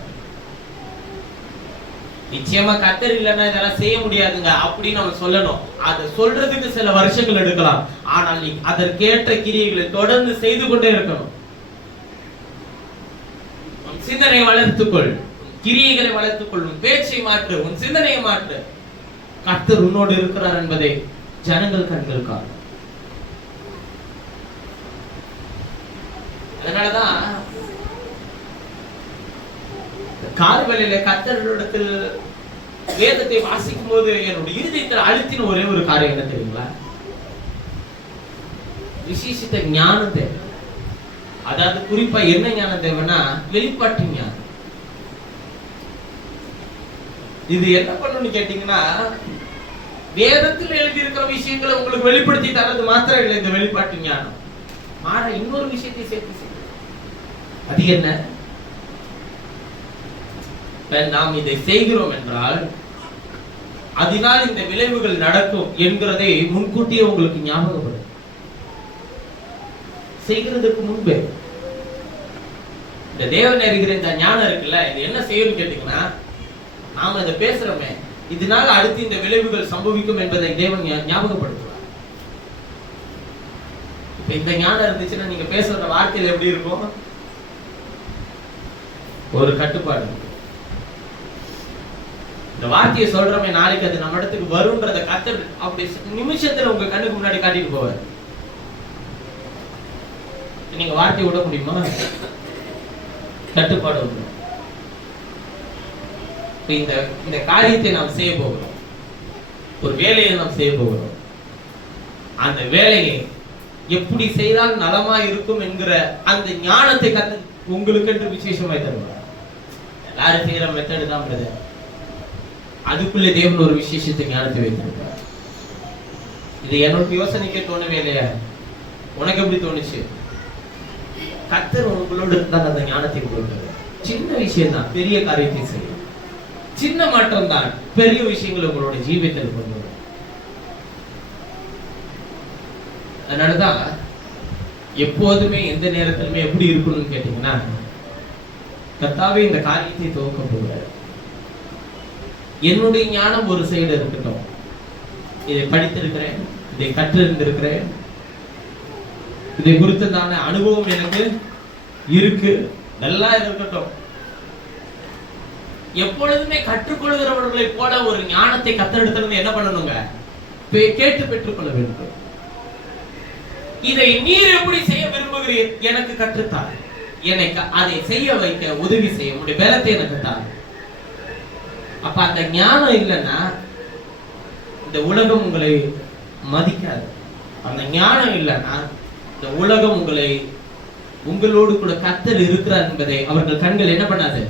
நிச்சயமா கர்த்தர் இல்லைன்னா இதெல்லாம் செய்ய முடியாதுங்க அப்படின்னு நம்ம சொல்லணும். அதை சொல்றதுக்கு சில வருஷங்கள் எடுக்கலாம். ஆனால் நீ அதற்கேற்ற கிரியைகளை தொடர்ந்து செய்து கொண்டே இருக்கணும். உன் சிந்தனையை வளர்த்துக்கொள், கிரியைகளை வளர்த்துக்கொள், உன் பேச்சை மாற்று, உன் சிந்தனையை மாற்று. கர்த்தர் உன்னோடு இருக்கிறார் என்பதை ஜனங்கள் கண்கள் காணும். அதனாலதான் கார்வெளியில கர்த்தரிடத்தில் வேதத்தை வாசிக்கும் போது என்னுடைய இருதயத்தில் அழுத்தின ஒரே ஒரு காரியம் என்ன தெரியுங்களா? விசேஷித்த ஞானம் தேவை. அதாவது குறிப்பா என்ன ஞானம் தேவைன்னா வெளிப்பாட்டு ஞானம். இது என்ன பண்ணணும்னு கேட்டீங்கன்னா, வேதத்தில் எழுதி இருக்கிற விஷயங்களை உங்களுக்கு வெளிப்படுத்தி தரது மாத்திரம் இல்லை இந்த வெளிப்பாட்டு ஞானம். மாற இன்னொரு விஷயத்தை சேர்த்து செய்யும். அது என்ன? நாம் இதை செய்கிறோம் என்றால் அதனால் இந்த விளைவுகள் நடக்கும் என்கிறதை முன்கூட்டியே உங்களுக்கு ஞாபகப்படும். செய்கிறதுக்கு முன்பே இந்த தேவன் அறிகிற இந்த ஞானம் இருக்குல்ல, இது என்ன செய்யணும்னு கேட்டீங்கன்னா, நாம இதை பேசுறோமே, இதனால அடுத்து இந்த விளைவுகள் சம்பவிக்கும் என்பதை தேவன் ஞாபகப்படுத்துவார். இப்ப இந்த ஞானம் இருந்துச்சுன்னா நீங்க பேசுற வார்த்தையில எப்படி இருக்கும்? ஒரு கட்டுப்பாடு. இந்த வார்த்தையை சொல்றோமே, நாளைக்கு அது நம்ம இடத்துக்கு வரும்ன்றத கர்த்தர் அப்படி நிமிஷத்துல உங்க கண்ணுக்கு முன்னாடி காட்டிட்டு போவார். நீங்க வார்த்தையை விட முடியுமா? கட்டுப்பாடு வரும். இந்த காரியத்தை நாம் செய்ய போகிறோம், ஒரு வேலையை நாம் செய்ய போகிறோம். அந்த வேலையை எப்படி செய்தால் நலமா இருக்கும் என்கிற அந்த ஞானத்தை உங்களுக்கு என்று விசேஷமாய் தருவார். எல்லாரும் செய்யற மெத்தடு தான் பிரதர். அதுக்குள்ளே தேவன் ஒரு விசேஷத்தை ஞானத்தை வைத்திருக்கிறார். இது என்னோட யோசனைக்கே தோணவே இல்லையா? உனக்கு எப்படி தோணுச்சு? கர்த்தர் உங்களோட இருந்தால் அந்த ஞானத்தை கொடுக்கிறார். சின்ன விஷயம் தான் பெரிய காரியத்தை செய்யும். சின்ன மாற்றம் தான் பெரிய விஷயங்கள் உங்களோட ஜீவியத்தில் கொண்டு வரும். அதனாலதான் எப்போதுமே எந்த நேரத்திலுமே எப்படி இருக்கணும்னு கேட்டீங்கன்னா, கர்த்தாவே இந்த காரியத்தை துவக்க போகிறார். என்னுடைய ஞானம் ஒரு சைடு இருக்கட்டும், இதை படித்திருக்கிறேன், இதை கற்றிருந்திருக்கிறேன், இதை குறித்ததான அனுபவம் எனக்கு இருக்கு, நல்லா இருக்கட்டும். எப்பொழுதுமே கற்றுக்கொள்கிறவர்களை போல ஒரு ஞானத்தை கத்தெடுத்திருந்து என்ன பண்ணணுங்க? கேட்டு பெற்றுக்கொள்ள வேண்டும். இதை நீர் எப்படி செய்ய விரும்புகிறீர்? எனக்கு கற்றுத்தார். எனக்கு அதை செய்ய வைக்க உதவி செய்ய முடியும் பலத்தை எனக்கு தார். அப்ப அந்த ஞானம் இல்லைன்னா இந்த உலகம் உங்களை மதிக்காது. அந்த ஞானம் இல்லைன்னா இந்த உலகம் உங்களோடு கூட கர்த்தர் இருக்கிறார் என்பதை அவர்கள் கண்கள் என்ன பண்ணாது?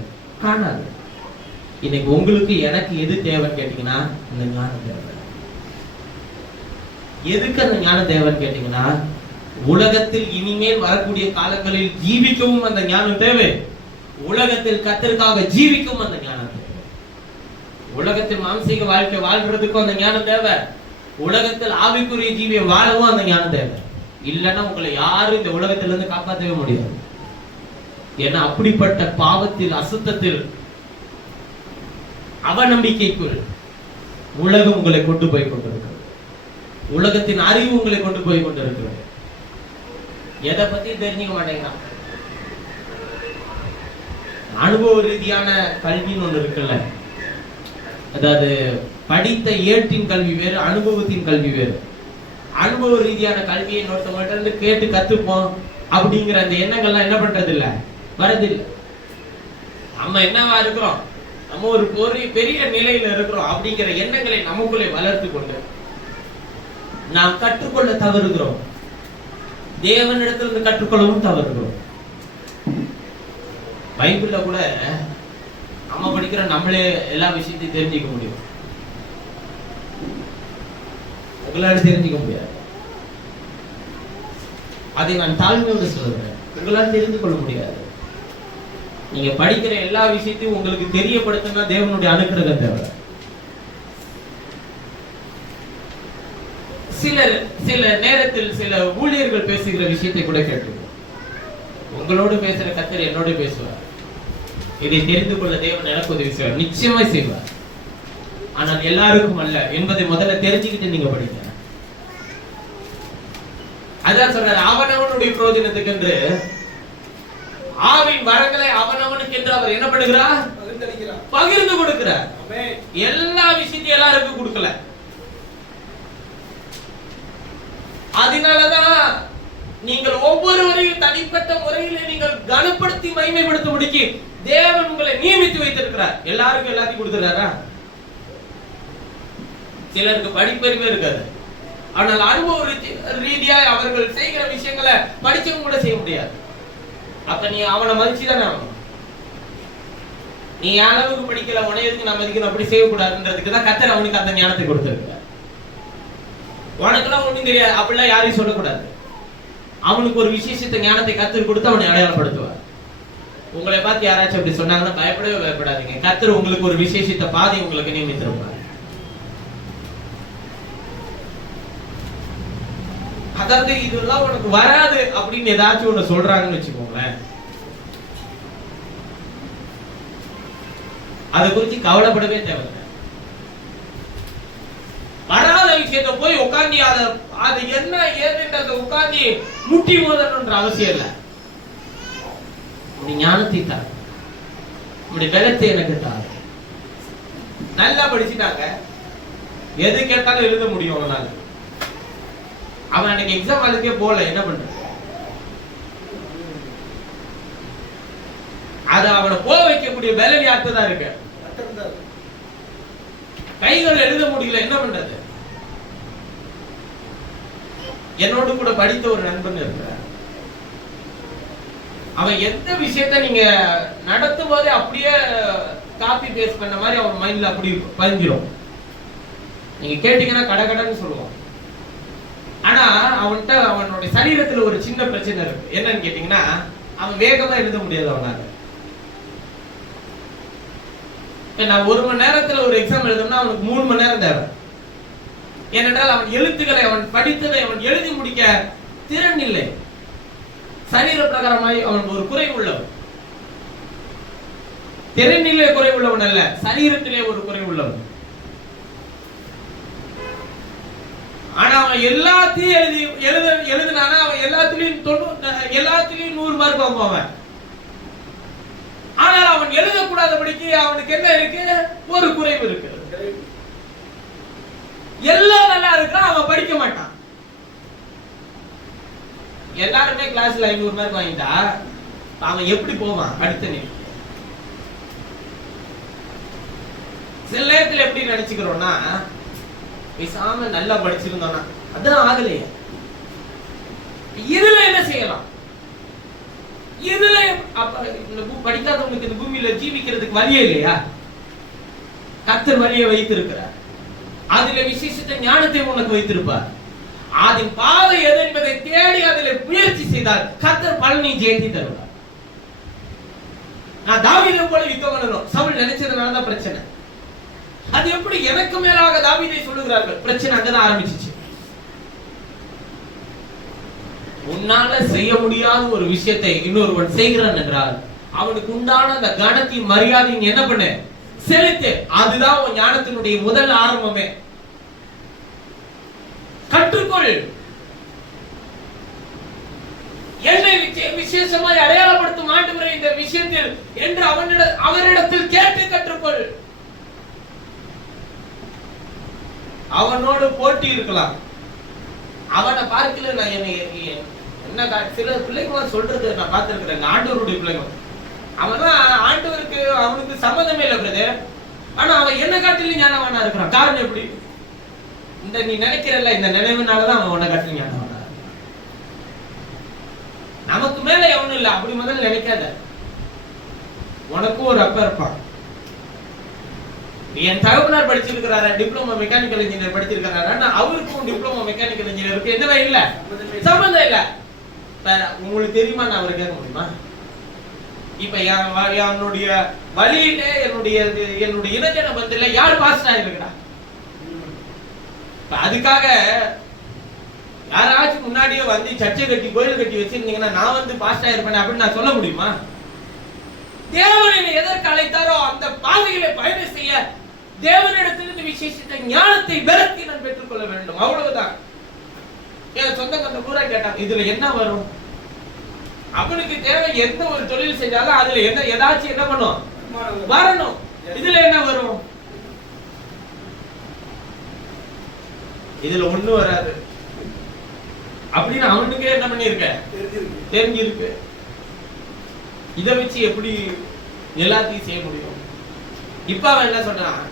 காணாது. இன்னைக்கு உங்களுக்கு எனக்கு எது தேவைன்னு கேட்டீங்கன்னா, இந்த ஞானம் தேவை. எதுக்கு அந்த ஞானம் தேவைன்னு கேட்டீங்கன்னா, உலகத்தில் இனிமேல் வரக்கூடிய காலங்களில் ஜீவிக்கவும் அந்த ஞானம் தேவை. உலகத்தில் கர்த்தருக்காக ஜீவிக்கவும் அந்த ஞானம் தேவை. உலகத்தில் மாம்சீக வாழ்க்கை வாழ்றதுக்கும் அந்த ஞானம் தேவை. உலகத்தில் ஆவிக்குரிய ஜீவியை வாழவும் அந்த ஞானம் தேவை. இல்லைன்னா உங்களை யாரும் இந்த உலகத்திலிருந்து காப்பாற்றவே முடியாது. ஏன்னா அப்படிப்பட்ட பாவத்தில், அசுத்தத்தில், அவநம்பிக்கைக்குள் உலகம் உங்களை கொண்டு போய் கொண்டிருக்கிறது. உலகத்தின் அறிவு உங்களை கொண்டு போய் கொண்டிருக்கிறது. எதை பத்தி தெரிஞ்சுக்க மாட்டேங்கிறான். அனுபவ ரீதியான கல்வின்னு ஒண்ணு இருக்குல்ல, அதாவது படித்த ஏட்டின் கல்வி வேறு, அனுபவத்தின் கல்வி வேறு. அனுபவ ரீதியான கல்வியை ஒருத்தவங்கள்ட்ட இருந்து கேட்டு கத்துப்போம் அப்படிங்கிற அந்த எண்ணங்கள்லாம் என்ன பண்றது இல்ல, வரதில்லை. நம்ம என்னவா இருக்கிறோம், நம்ம ஒரு பெரிய நிலையில இருக்கிறோம் அப்படிங்கிற எண்ணங்களை நமக்குள்ளே வளர்த்து கொண்டு நாம் கற்றுக்கொள்ள தவறுகிறோம். தேவனிடத்திலிருந்து கற்றுக்கொள்ளவும் தவறுகிறோம். பைபிள்ல கூட நம்ம படிக்கிற நம்மளே எல்லா விஷயத்தையும் தெரிஞ்சுக்க முடியும், உங்களால தெரிஞ்சுக்க முடியாது. அதை நான் தாழ்மையோடு சொல்றேன், உங்களால் தெரிந்து கொள்ள முடியாது. நீங்க படிக்கிற எல்லா விஷயத்தையும் உங்களுக்கு தெரியப்படுத்தினா தேவனுடைய அனுக்கிரகம் தேவை. சில நேரத்தில் சில ஊழியர்கள் பேசுகிற விஷயத்தை கூட கேட்டுருவோம். உங்களோடு பேசுற கர்த்தர் என்னோட பேசுவார். இதை தெரிந்து கொள்ள தேவன் எனக்கு உதவி செய்வார், நிச்சயமா செய்வார். ஆனால் எல்லாருக்கும் அல்ல என்பதை முதல்ல தெரிஞ்சுக்கிட்டு நீங்க படிங்க. அதான் சொல்றாரு, அவனவனுடைய பிரயோஜனத்துக்கு என்று ஆவின் வரங்களை அவனவனுக்கு என்று அவர் என்ன பண்ணுகிறார்? பகிர்ந்து கொடுக்கிறார். எல்லா விஷயத்தையும் எல்லாருக்கும் கொடுக்கல. அதனாலதான் நீங்கள் ஒவ்வொருவரையும் தனிப்பட்ட முறையில நீங்கள் கனப்படுத்தி மகிமைப்படுத்தும்படிக்கு தேவன் உங்களை நியமித்து வைத்திருக்கிறார். எல்லாருக்கும் எல்லாத்தையும் கொடுத்துறாரா? சிலருக்கு படிப்பறிவே இருக்காது, ஆனால் அனுபவ ரீதியா அவர்கள் செய்கிற விஷயங்களை படிச்சவங்க கூட செய்ய முடியாது. அப்ப நீ அவனை மதிச்சுதானே ஆகணும். நீ அளவுக்கு படிக்கல, உனையதுக்கு நான் மதிக்கணும், அப்படி செய்யக்கூடாதுன்றதுக்கு தான் கர்த்தர் அவனுக்கு அந்த ஞானத்தை கொடுத்திருக்கிறார். உனக்கெல்லாம் ஒண்ணும் தெரியாது அப்படிலாம் யாரையும் சொல்லக்கூடாது. அவனுக்கு ஒரு விசேஷத்தை ஞானத்தை கர்த்தர் கொடுத்து அவனை அடையாளப்படுத்துவார். உங்களை பார்த்து யாராச்சும் அப்படி சொன்னாங்கன்னா பயப்படவே பயப்படாதீங்க. கர்த்தர் உங்களுக்கு ஒரு விசேஷித்த பாதை உங்களுக்கு நியமித்திருப்பார். அதாவது இதெல்லாம் உனக்கு வராது அப்படின்னு ஏதாச்சும் ஒண்ணு சொல்றாங்கன்னு வச்சுக்கோங்களேன், அதை குறித்து கவலைப்படவே தேவையில்லை. வராத விஷயத்தை போய் உட்காந்து அது என்ன ஏதுன்றத உட்காந்து முட்டி மோதணுன்ற அவசியம் இல்லை. ஞானத்தை தாரு, உங்களுடைய பலத்தை எனக்கு தாரு. நல்லா படிச்சுட்டாங்க, எது கேட்டாலும் எழுத முடியும் அவனால. அவன் அன்னைக்கு எக்ஸாம் அதுக்கே போல, என்ன பண்ற? அது அவனை போக வைக்கக்கூடிய பலன் யாருக்கு தான் இருக்கு. கைகள் எழுத முடியல, என்ன பண்றது? என்னோடு கூட படித்த ஒரு நண்பன் இருக்கிறார். அவன் எந்த விஷயத்த நீங்க நடத்தும் போதே அப்படியே காப்பி பேஸ்ட் பண்ண மாதிரி அவன் மைண்ட்ல அப்படி பதிஞ்சிடும். நீங்க கேட்டீங்கன்னா கடகடன்னு சொல்லுவான். ஆனா அவன்கிட்ட அவனுடைய சரீரத்துல ஒரு சின்ன பிரச்சனை இருக்கு. என்னன்னு கேட்டீங்கன்னா, அவன் வேகமா எழுத முடியாது அவனால. நான் 1 மணி நேரத்துல ஒரு எக்ஸாம் எழுதணும்னா அவனுக்கு 3 மணி நேரம் தேவை. ஏனென்றால் அவன் எழுத்துக்களை, அவன் படித்ததை அவன் எழுதி முடிக்க திறன் இல்லை. சரீர பிரகாரமாய் அவன் ஒரு குறை உள்ளவன். திறனிலே குறை உள்ளவன் அல்ல, சரீரத்திலே ஒரு குறை உள்ளவன். ஆனா அவன் எல்லாத்தையும் எழுதினானா அவன் எல்லாத்திலையும் 100 மார்க் வாங்குவான். ஆனால் அவன் எழுதக்கூடாதபடிக்கு அவனுக்கு என்ன இருக்கு? ஒரு குறைவு இருக்கு. எல்லாம் நல்லா இருக்கா, அவன் படிக்க மாட்டான். எல்லாருமே கிளாஸ்ல 500 மார்க் வாங்கிட்டா அவன் எப்படி போவான் அடுத்த நிலை? சில நேரத்துல எப்படி நினைச்சுக்கிறோம்னா, பேசாம நல்லா படிச்சிருந்தோம்னா அதான் ஆகலையே, இதுல என்ன செய்யலாம்? இதுல படிக்காதவங்களுக்கு இந்த பூமியில ஜீவிக்கிறதுக்கு வழியே இல்லையா? கர்த்தர் வழியை வைத்திருக்கிறார். அதுல விசேஷத்த ஞானத்தை உனக்கு வைத்திருப்பார். அதன் பாதை எது என்பதை தேடி அதில் முயற்சி செய்தால் கர்த்தர் பலனை ஜெயித்து தருவார். நான் தாவீதை போல யுத்தம் பண்ணணும், சவுல் நினைச்சதுனாலதான் பிரச்சனை. அது எப்படி எனக்கு மேலாக தாவீதை சொல்லுகிறார்கள்? பிரச்சனை அங்கதான் ஆரம்பிச்சிச்சு. உன்னால செய்ய முடியாத ஒரு விஷயத்தை இன்னொருவன் செய்கிறான் என்றால் அவனுக்கு உண்டான அந்த கனத்தின் மரியாதையும் என்ன பண்ண செலுத்து. அதுதான் உன் ஞானத்தினுடைய முதல் ஆரம்பமே. கற்றுக்கொள். என்னை விசேஷமாய் அடையாளப்படுத்தும் ஆண்டவரே இந்த விஷயத்தில் என்று அவரிடத்தில் கேட்டு கற்றுக்கொள். அவனோடு போட்டி இருக்கலாம். அவனை பார்க்கல. நான் என்ன சில பிள்ளைங்க சொல்றது நான் பார்த்திருக்கிறேன். ஆண்டவருடைய பிள்ளைங்க, அவன்தான் ஆண்டவருக்கு அவனுக்கு சம்மதமே இல்லை பிரதர். ஆனா அவன் என்ன காட்டிலும் ஞானவானா இருக்கிறான். காரணம் எப்படி? இந்த நீ நினைக்கிறல்ல, இந்த நினைவுனாலதான் அவன் உன்னை காட்டிலும் ஞானவானா. நமக்கு மேல எவனும் இல்லை அப்படி முதல்ல நினைக்காத. உனக்கும் ஒரு அப்பா இருப்பான். என் தகப்பனார் படிச்சிருக்கிறாரா, டிப்ளமோ மெக்கானிக்கல் இன்ஜினியர் படிச்சிருக்கிறாரா, அவருக்கும் டிப்ளமோ மெக்கானிக்கல் இன்ஜினியருக்கு என்னவே இல்ல, சம்பந்தம் இல்ல. உங்களுக்கு தெரியுமா? நான் அவரை கேட்க முடியுமா? இப்ப என்னுடைய வழியில என்னுடைய இனஜன பந்தில யார் பாஸ்டர் ஆயிருக்கிறா? அதுக்காக யாராச்சும் முன்னாடியே வந்து சர்ச்சை கட்டி கோயில் கட்டி வச்சிருந்தீங்கன்னா நான் வந்து பாஸ்டர் ஆயிருப்பேன் அப்படின்னு நான் சொல்ல முடியுமா? தேவனை எதற்கு அழைத்தாரோ அந்த பாதையிலே பயணம் செய்ய தேவனிடத்திலிருந்து விசேஷித்த ஞானத்தை பலத்தை நான் பெற்றுக்கொள்ள வேண்டும். அவ்வளவுதான். என் சொந்த கந்த பூரா கேட்டான், இதுல என்ன வரும்? அவனுக்கு தேவை எந்த ஒரு தொழில் செஞ்சாலும் அதுல என்ன ஏதாச்சும் என்ன பண்ணும் வரணும். இதுல என்ன வரும்? இதுல ஒண்ணு வராது அப்படின்னு அவனுக்கே என்ன பண்ணிருக்க தெரிஞ்சிருக்கு. இதை வச்சு எப்படி எல்லாத்தையும் செய்ய முடியும்? இப்ப அவன் என்ன சொல்றான்?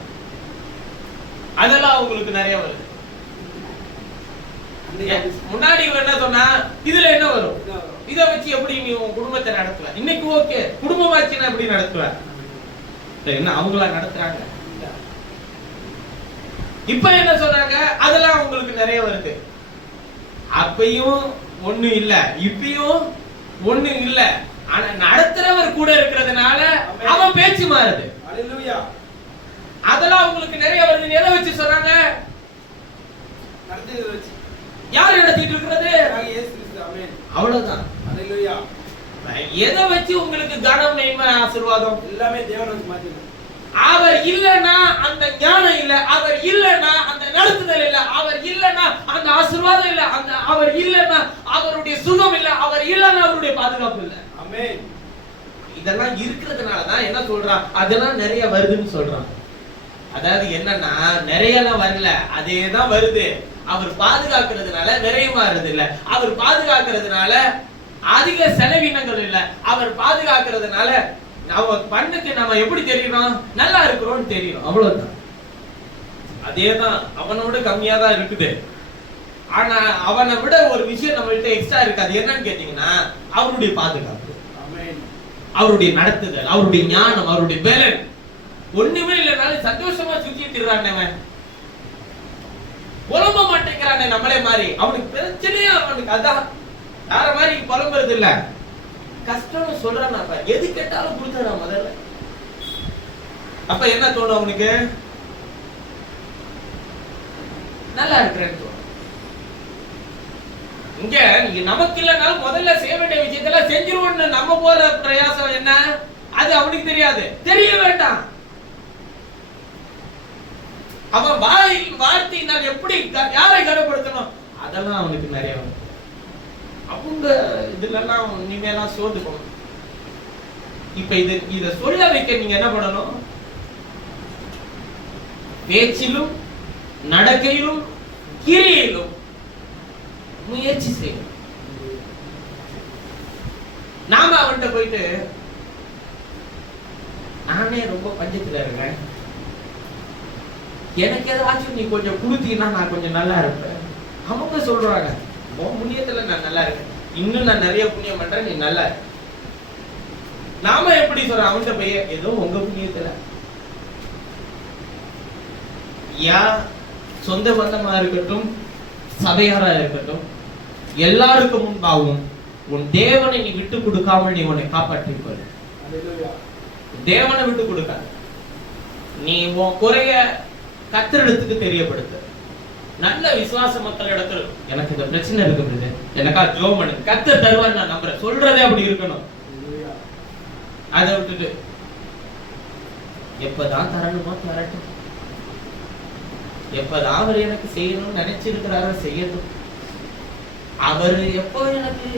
அதெல்லாம் உங்களுக்கு நிறைய வருது. முன்னாடி என்ன சொன்னா, இதுல என்ன வரும்? இத வச்சு எப்படி நீ உன் குடும்பத்தை நடத்துவ? இன்னைக்கு ஓகே, குடும்பமாச்சுன்னா எப்படி நடத்துவ? என்ன அவங்களா நடத்துறாங்க? இப்ப என்ன சொல்றாங்க? அதெல்லாம் உங்களுக்கு நிறைய வருது. அப்பையும் ஒண்ணு இல்ல, இப்பயும் ஒண்ணு இல்ல. ஆனா நடத்துறவர் கூட இருக்கிறதுனால அவன் பேச்சு மாறுது. அதெல்லாம் உங்களுக்கு நிறைய வருது. எதை வச்சு சொல்றாங்க? யார் நடத்திட்டு இருக்கிறது? அவ்வளவுதான். எதை வச்சு உங்களுக்கு கனம், நன்மை, ஆசீர்வாதம்? எல்லாமே தேவன் வச்சு மாத்திடுறார். அவர் இல்லைன்னா அந்த ஞானம் இல்ல, அவர் இல்லைன்னா அந்த நடத்துதல் இல்ல, அவர் இல்லைன்னா அந்த ஆசீர்வாதம் இல்ல, அந்த அவர் இல்லைன்னா அவருடைய சுகம் இல்ல, அவர் இல்லைன்னா அவருடைய பாதுகாப்பு இல்ல. ஆமென். இதெல்லாம் இருக்கிறதுனால தான் என்ன சொல்றான், அதெல்லாம் நிறைய வருதுன்னு சொல்றான். அதாவது என்னன்னா நிறைய எல்லாம் வரல, அதே தான் வருது. அவர் பாதுகாக்கிறதுனால விரைவா வருது இல்ல, அவர் பாதுகாக்கிறதுனால அதிக செலவினங்கள் இல்ல, அவர் பாதுகாக்கிறதுனால நம்ம பண்ணுக்கு நம்ம எப்படி தெரியணும், நல்லா இருக்கிறோம்னு தெரியும், அவ்வளவுதான். அதேதான் அவனோட கம்மியா தான் இருக்குது. ஆனா அவனை விட ஒரு விஷயம் நம்மள்ட்ட எக்ஸ்ட்ரா இருக்கு. அது என்னன்னு கேட்டீங்கன்னா அவருடைய பாதுகாப்பு, அவருடைய நடத்துதல், அவருடைய ஞானம், அவருடைய பலன். ஒண்ணுமே இல்லைனாலும் சந்தோஷமா சுத்திட்டு இருக்கானே, புலம்ப மாட்டேங்கிறானே நம்மளே மாதிரி. அவனுக்கு பிரச்சனையே அவனுக்கு அதான், யார மாதிரி புலம்புறது இல்ல. கஷ்டம்னு சொல்றான், எது கேட்டாலும் கொடுத்துறா முதல்ல. அப்ப என்ன தோணும் அவனுக்கு, நல்லா இருக்கிறேன்னு தோணும். இங்க நீங்க நமக்கு இல்லைனாலும் முதல்ல செய்ய வேண்டிய விஷயத்தெல்லாம் செஞ்சிருவோம்னு நம்ம போற பிரயாசம் என்ன, அது அவனுக்கு தெரியாது, தெரிய வேண்டாம். அவன் வார்த்தையினால் எப்படி யாரை கனப்படுத்தணும் அதெல்லாம் அவனுக்கு நிறைய. அவங்க இதுலாம் நீங்க எல்லாம் சோதிக்கணும். இப்ப இத சொல்ல வைக்க நீங்க என்ன பண்ணணும், பேச்சிலும் நடக்கையிலும் கிரியிலும் முயற்சி செய்யணும். நாம அவன்கிட்ட போயிட்டு நானே ரொம்ப பஞ்சத்துல இருக்கேன், எனக்கு ஏதாச்சும் நீ கொஞ்சம் கொடுத்தீங்கன்னா நான் கொஞ்சம் நல்லா இருப்பேன். அவங்க சொல்றாங்க உன் புண்ணியத்துல நான் நல்லா இருக்கேன், இன்னும் நான் நிறைய புண்ணியம் பண்றேன், நீ நல்லா. நாம எப்படி சொல்றோம் அவன்கிட்ட போய், ஏதோ உங்க புண்ணியத்துல. யா சொந்த பந்தமா இருக்கட்டும், சபையாரா இருக்கட்டும், எல்லாருக்கும் முன்பாகவும் உன் தேவனை நீ விட்டு கொடுக்காமல் நீ உன்னை காப்பாற்றிக்கொள். தேவனை விட்டு கொடுக்காத. நீ உன் குறைய கர்த்தரிடத்துக்கு தெரியப்படுத்து. நல்ல விசுவாச மக்கள் இடத்துல எனக்கு இந்த பிரச்சனை இருக்கு, எனக்கா ஜெபம் பண்ணு, கர்த்தர் தருவார் நான் நம்புறேன், சொல்றதே அப்படி இருக்கணும். அதை விட்டுட்டு எப்பதான் தரணுமோ தரட்டும், எப்பதான் அவர் எனக்கு செய்யணும்னு நினைச்சிருக்கிறாரோ செய்யட்டும், அவர் எப்போ எனக்கு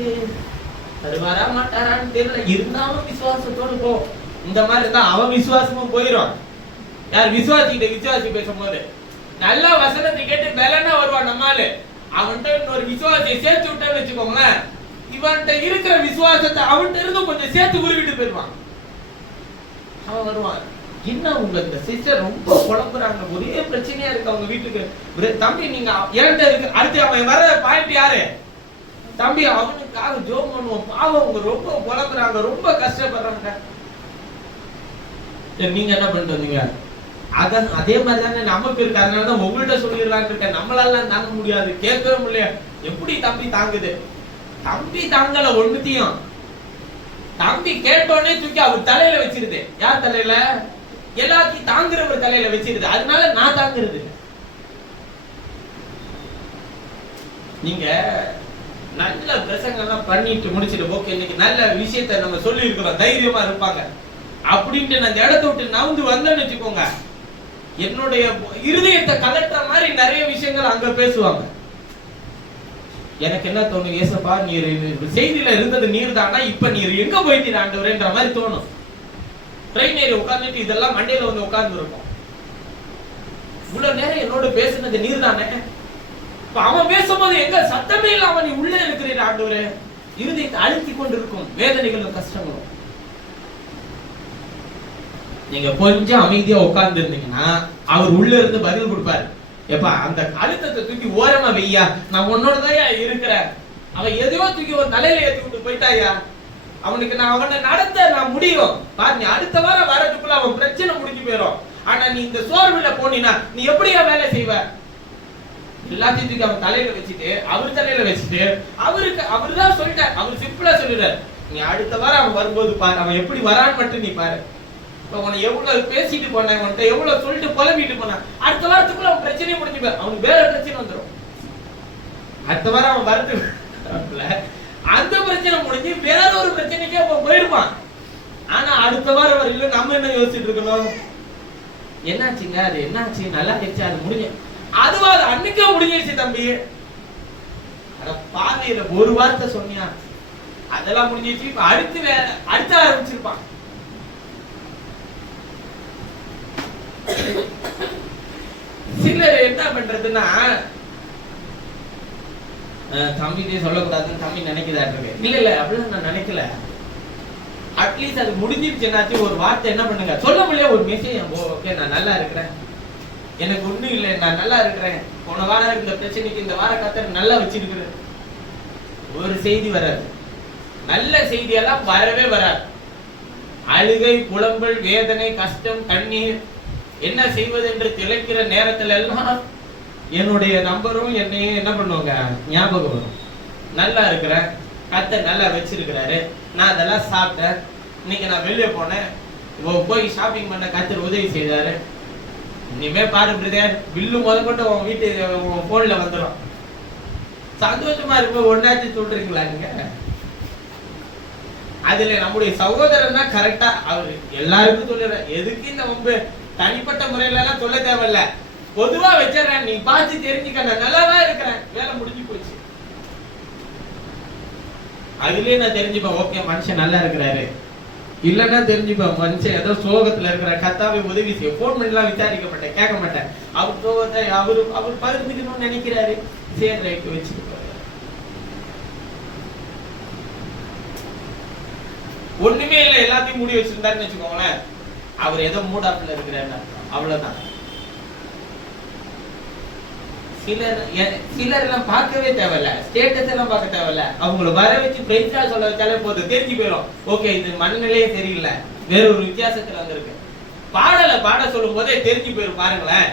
தருவாரா மாட்டாரான்னு தெரியல, இருந்தாலும் விசுவாசத்தோடு போ. இந்த மாதிரி தான் அவன் விசுவாசமும் போயிடும். யார் விசுவாசிக்கிட்ட விசுவாசி பேசும்போது நல்ல வசனத்தை கேட்டு பலனா வருவான் நம்மால. அவன்கிட்ட இன்னொரு விசுவாசியை சேர்த்து விட்டேன்னு வச்சுக்கோங்களேன், இவன்கிட்ட இருக்கிற விசுவாசத்தை அவன்கிட்ட இருந்து கொஞ்சம் சேர்த்து உருவிட்டு போயிடுவான். அவன் வருவான், என்ன உங்க இந்த சிஸ்டர் ரொம்ப குழம்புறாங்க, ஒரே பிரச்சனையா இருக்கு அவங்க வீட்டுக்கு. தம்பி நீங்க என்கிட்ட இருக்கு. அடுத்து அவன் வர பாயிண்ட் யாரு, தம்பி அவனுக்காக ஜோம் பண்ணுவோம், பாவம் அவங்க ரொம்ப குழம்புறாங்க, ரொம்ப கஷ்டப்படுறாங்க. நீங்க என்ன பண்ணிட்டு வந்தீங்க, அதே மாதிரி தானே நமக்கு இருக்கு. அதனாலதான் உங்கள்கிட்ட சொல்லிடலான்னு இருக்கேன். நம்மளால தாங்க முடியாது, கேட்கவே முடியல. எப்படி தம்பி தாங்குது, தம்பி தாங்கல ஒண்ணுத்தையும். தம்பி கேட்டோடனே தூக்கி அவர் தலையில வச்சிருது. யார் தலையில, எல்லாத்தையும் தாங்குறவர் தலையில வச்சிருது. அதனால நான் தாங்குறது. நீங்க நல்ல பிரசங்கெல்லாம் பண்ணிட்டு முடிச்சிட்டு ஓகே இன்னைக்கு நல்ல விஷயத்த நம்ம சொல்லி இருக்கிறோம், தைரியமா இருப்பாங்க அப்படின்ட்டு நான் இந்த இடத்த விட்டு நவுந்து வந்தேன்னு வச்சுக்கோங்க, என்னுடைய இருதயத்தை கலட்டுற மாதிரி நிறைய விஷயங்கள் அங்க பேசுவாங்க. எனக்கு என்ன தோணும், ஏசப்பா நீர் செய்தியில இருந்தது நீர் தானா, இப்ப நீர் எங்க போயிட்டீர் ஆண்டவரேன்ற மாதிரி தோணும். ட்ரெயின் ஏறி உட்கார்ந்துட்டு இதெல்லாம் மண்டையில வந்து உட்கார்ந்து இருக்கும். இவ்வளவு நேரம் என்னோட பேசுனது நீர் தானே, அவன் பேசும்போது எங்க சத்தமே இல்லாம நீ உள்ள இருக்கிறீர் ஆண்டவரே. இருதயத்தை அழுத்தி கொண்டு இருக்கும் வேதனைகளும் கஷ்டங்களும். நீங்க கொஞ்சம் அமைதியா உட்கார்ந்து இருந்தீங்கன்னா அவர் உள்ள இருந்து பதில் கொடுப்பாரு. எப்பா அந்த அழுத்தத்தை தூக்கி ஓரமா வையா, நான் உன்னோடதான் இருக்கிறேன். அவன் எதையோ தூக்கி ஒரு தலையில ஏத்தி விட்டு போயிட்டாயா, அவனுக்கு நான் அவனை நடத்த நான் முடியும் பாரு. அடுத்த வாரம் வரதுக்குள்ள அவன் பிரச்சனை முடிஞ்சு போயிடும். ஆனா நீ இந்த சோர்வுல போனீனா நீ எப்படியா வேலை செய்வ? எல்லாத்தையும் தூக்கி அவன் தலையில வச்சுட்டு அவர் தலையில வச்சுட்டு அவருதான் சொல்லிட்டார், அவர் சிம்பிளா சொல்லிடுறாரு, நீ அடுத்த வாரம் அவன் வரும்போது பாரு, அவன் எப்படி வரான்னு மட்டும் நீ பாரு. அவனை எவ்வளவு பேசிட்டு போனான், அவன்கிட்ட எவ்வளவு சொல்லிட்டு புலம்பிட்டு போனான், அடுத்த வாரத்துக்குள்ள அவன் பிரச்சனையை முடிஞ்சு போய் அவனுக்கு வேற பிரச்சனை வந்துடும். அடுத்த வாரம் அவன் வரது அந்த பிரச்சனை முடிஞ்சு வேற ஒரு பிரச்சனைக்கே அவன் போயிருப்பான். ஆனா அடுத்த வாரம் வரையில நம்ம என்ன யோசிச்சுட்டு இருக்கணும், என்னாச்சுங்க, அது என்னாச்சு, நல்லா இருந்துச்சு, அது முடிஞ்சு அதுவா அது அன்னைக்கே முடிஞ்சிருச்சு தம்பி. அட பாதியில ஒரு வார்த்தை சொன்னியா, அதெல்லாம் முடிஞ்சிருச்சு. இப்ப அடுத்த ஆரம்பிச்சிருப்பான். சிலர் என்ன பண்றதுன்னா, தம்பிட்டே சொல்லக்கூடாதுன்னு தம்பி நினைக்குதாட்டு. இல்ல அப்படிலாம் நான் நினைக்கல. அட்லீஸ்ட் அது முடிஞ்சிருச்சுன்னாச்சு ஒரு வார்த்தை என்ன பண்ணுங்க, சொல்ல முடியல ஒரு மெசேஜ். ஓகே நான் நல்லா இருக்கிறேன், எனக்கு ஒண்ணும் இல்லை, நான் நல்லா இருக்கிறேன், போன வாரம் இருந்த பிரச்சனைக்கு இந்த வாரம் கத்தர் நல்லா வச்சிருக்கிறேன். ஒரு செய்தி வராது, நல்ல செய்தியெல்லாம் வரவே வராது. அழுகை, புலம்பல், வேதனை, கஷ்டம், கண்ணீர், என்ன செய்வது என்று திளைக்கிற நேரத்துல எல்லாம் என்னுடைய நம்பரும் என்னையும் என்ன பண்ணுவாங்க ஞாபகம் வரும். நல்லா இருக்கிறேன், கத்தர் நல்லா வச்சிருக்கிறாரு, நான் அதெல்லாம் சாப்பிட்டேன், இன்னைக்கு நான் வெளியே போனேன், போய் ஷாப்பிங் பண்ண கத்தர் உதவி செய்தாரு. இனிமே பாரு பிரதர், பில்லு முதற்கொண்டு உன் வீட்டு உன் போன்ல வந்துடும். சந்தோஷமா இருக்கும். ஒன்னாச்சு சொல்றீங்களா நீங்க? அதுல நம்முடைய சகோதரன் தான் கரெக்டா அவரு எல்லாருக்கும் சொல்லுற. எதுக்கு இந்த ரொம்ப தனிப்பட்ட முறையில எல்லாம் சொல்ல தேவையில்ல, பொதுவா வச்சிடறேன், நீ பார்த்து தெரிஞ்சுக்க, நான் நல்லாதான் இருக்கிறேன், வேலை முடிஞ்சு போச்சு. அதுலயே நான் தெரிஞ்சுப்பேன், ஓகே மனுஷன் நல்லா இருக்கிறாரு. இல்லன்னா தெரிஞ்சுப்பேன் மனுஷன் ஏதோ சோகத்துல இருக்கிற, கத்தாவை உதவி செய்ய. போன் பண்ணலாம் விசாரிக்க மாட்டேன், கேட்க மாட்டேன். அவர் சோகத்தை அவர் பகிர்ந்துக்கணும்னு நினைக்கிறாரு, சரி ரைட்டு வச்சுட்டு. ஒண்ணுமே இல்லை, எல்லாத்தையும் மூடி வச்சிருந்தாருன்னு வச்சுக்கோங்களேன், அவர் ஏதோ மூட் ஆஃப்ல இருக்கிறாரு, அவ்வளவுதான். சிலர் எல்லாம் பார்க்கவே தேவையில்ல, ஸ்டேட்டஸ் எல்லாம் பார்க்க தேவையில்ல, அவங்கள வர வச்சு பிரைஸா சொல்ல வச்சாலே போதும், தெரிஞ்சு போயிடும். ஓகே இது மனநிலையே சரியில்லை, வேற ஒரு வித்தியாசத்துல வந்திருக்கு. பாட சொல்லும் போதே தெரிஞ்சு போயிடும். பாருங்களேன்,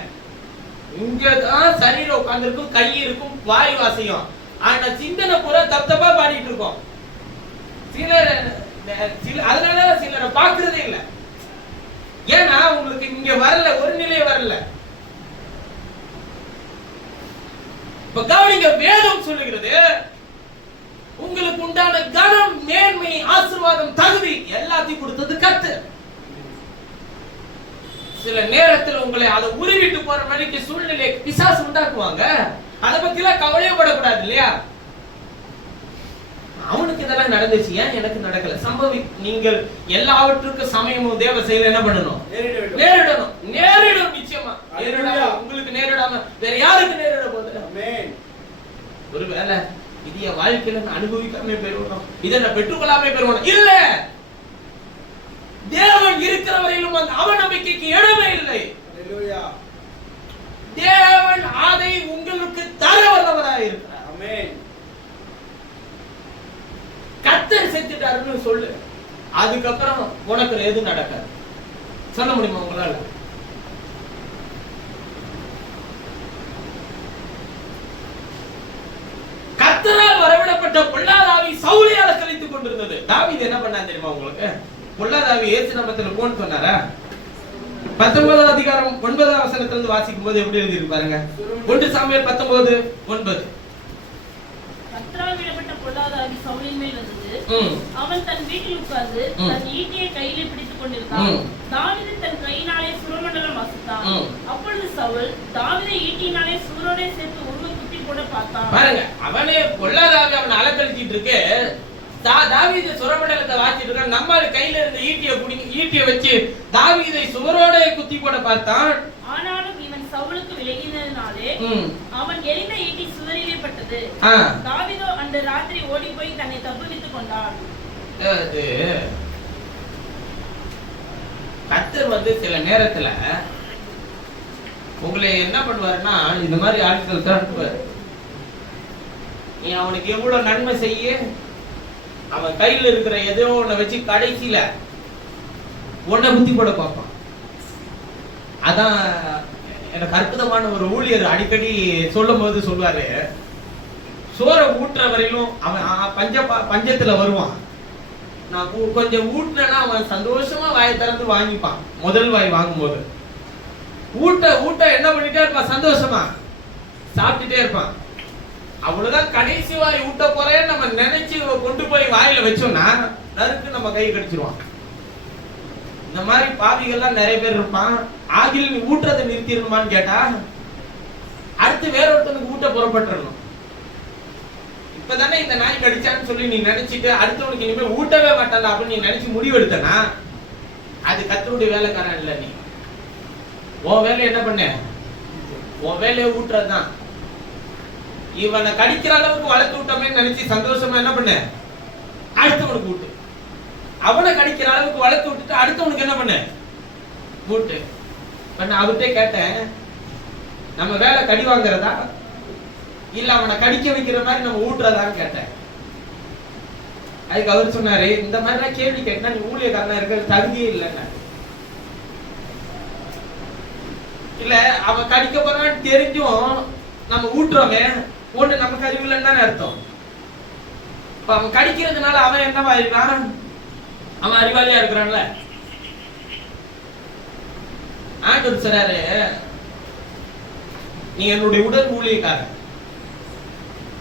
இங்கதான் சரீரம் உட்கார்ந்துருக்கும், கை இருக்கும், வாய் வாசியும், ஆனா சிந்தனை பூரா தப்பா பாடிட்டு இருக்கோம். அதனால சிலரை பாக்குறதே இல்லை. ஏன்னா உங்களுக்கு இங்க வரல, ஒரு நிலையை வரல. இப்ப கவனிங்க, வேதம் சொல்லுகிறது உங்களுக்கு உண்டான கனம், மேன்மை, ஆசீர்வாதம், தகுதி எல்லாத்தையும் கொடுத்தது கர்த்தர். சில நேரத்தில் உங்களை அதை உருவிட்டு போற மாதிரி சூழ்நிலை பிசாசு உண்டாக்குவாங்க. அதை பத்தி எல்லாம் கவலையப்படக்கூடாது இல்லையா? அவனுக்கு இதெல்லாம் நடந்துச்சு, ஏன் எனக்கு நடக்கல? நீங்கள் எல்லாவற்றுக்கும் சமயமும் தேவ செயல என்ன பண்ணணும்? நேரிடும். நிச்சயமா நேரிடும். உங்களுக்கு நேரிடாம வேற யாருக்கு நேரிட போகுது? ஒருவேளை இது என் வாழ்க்கையில நான் அனுபவிக்காம பெறுவோம், இதை நான் பெற்றுக்கொள்ளாம பெறுவோம் இல்ல. தேவன் இருக்கிற வரையிலும் அந்த அவநம்பிக்கைக்கு இடமே இல்லை. தேவன் அதை உங்களுக்கு தர வல்லவராக இருக்கிறார். ஆமென். கர்த்தர் செஞ்சிட்டாருன்னு சொல்லு, அதுக்கப்புறம் உனக்கு எதுவும் நடக்காது. சொல்ல முடியுமா உங்களால? கர்த்தரால் வரவிடப்பட்ட பொல்லாத ஆவி சவுலியால கழித்துக் கொண்டிருந்தது. தாவீது என்ன பண்ணா தெரியுமா உங்களுக்கு? பொல்லாத ஆவி இயேசு நாமத்தில் போன்னு சொன்னாரா? 19 அதிகாரம் 9 வசனத்துல இருந்து வாசிக்கும் போது எப்படி எழுதி இருக்கு பாருங்க. 1 சாமுவேல் 19:9. கர்த்தரால் விடப்பட்ட பொல்லாத ஆவி சவுலின் மேல் வந்தது. அவன் தன் வீட்டில் உட்கார்ந்து தன் ஈட்டியை கையிலே பிடித்துக் கொண்டிருந்தான். தாவீது தன் கையினாலே சுரமண்டலம் வாசித்தான். அப்பொழுது சவுல் தாவீதை ஈட்டியினாலே சூரோடே சேர்த்து உருவ குத்தி போட பார்த்தான். பாருங்க, அவனே பொல்லாத ஆவி அவனை அலக்கழிச்சிட்டு இருக்கு. தாவீது சுரமண்டலத்தை வாசிட்டு இருக்கான். நம்ம கையில இருந்த ஈட்டியை வச்சு தாவீதை சுவரோட குத்தி போட பார்த்தான். ஆனாலும் இவன் சவுலுக்கு விலகினதினாலே அவன் எரிந்த ஈட்டி சுவரிலே பட்டது. தாவீதோ அந்த ராத்திரி ஓடி போய் தன்னை தப்புவித்துக் கொண்டான். கர்த்தர் சில நேரத்துல உங்களை என்ன பண்ணுவாருன்னா, இந்த மாதிரி ஆட்கள் திரட்டுவார். நீ அவனுக்கு எவ்வளவு நன்மை செய்ய, அவன் கையில இருக்கிற ஏதோ ஒண்ண வச்சு கடைசியில ஒன்ன புத்தி போட பார்ப்பான். அதான் எனக்கு அற்புதமான ஒரு ஊழியர் அடிக்கடி சொல்லும் போது சொல்வாரு, சோறை ஊட்டுற வரையிலும் அவன் பஞ்சத்துல வருவான். நான் கொஞ்சம் ஊட்டினா அவன் சந்தோஷமா வாயை திறந்து வாங்கிப்பான். முதல் வாய் வாங்கும் போது ஊட்ட என்ன பண்ணிட்டே இருப்பான், சந்தோஷமா சாப்பிட்டுட்டே இருப்பான். அவ்வளவுதான், கடைசி வாய் ஊட்ட போறேன்னு நம்ம நினைச்சு கொண்டு போய் வாயில வச்சோம்னா நறுக்கு நம்ம கை கடிச்சிருவான். இந்த மாதிரி பாவிகள்லாம் நிறைய பேர் இருப்பான். ஆகில் நீ ஊற்றத்தை நிறுத்திடணுமான்னு கேட்டா அடுத்து வேற ஒருத்தனுக்கு ஊட்ட புறப்பட்டுறணும். இப்பதானே இந்த நாய் கடிச்சான்னு சொல்லி நீ நினைச்சிட்டு அடுத்தவனுக்கு இனிமேல் ஊட்டவே மாட்டான் அப்படின்னு நீ நினைச்சு முடிவெடுத்தனா அது கர்த்தருடைய வேலைக்காரன் இல்ல. நீ உன் வேலையை என்ன பண்ண? உன் வேலையை ஊட்டுறதுதான். இவனை கடிக்கிற அளவுக்கு வளர்த்து விட்டோமே நினைச்சு சந்தோஷமா என்ன பண்ண? அடுத்தவனுக்கு ஊட்டு. அவனை கடிக்கிற அளவுக்கு வளர்த்து விட்டுட்டு அடுத்தவனுக்கு என்ன பண்ண? ஊட்டு. நான் அவர்கிட்ட கேட்டேன், நம்ம வேலை கடி வாங்குறதா இல்ல அவனை கடிக்க வைக்கிற மாதிரி நம்ம ஊட்டுறதான்னு கேட்டேன். அதுக்கு அவர் சொன்னாரு, இந்த மாதிரி கேள்வி கேட்டா நீ ஊழியக்காரனா இருக்கிற தகுதியே இல்லைன்னா. இல்ல அவன் கடிக்க போறான்னு தெரிஞ்சும் நம்ம ஊட்டுறோமே ஒண்ணு நமக்கு அறிவு இல்லைன்னு அர்த்தம். அவன் கடிக்கிறதுனால அவன் என்னவா இருக்கான்? அவன் அறிவாளியா இருக்கிறான்ல. ஆண்டவர் சொல்றாரு, நீ என்னுடைய உடல் ஊழியக்காரன்.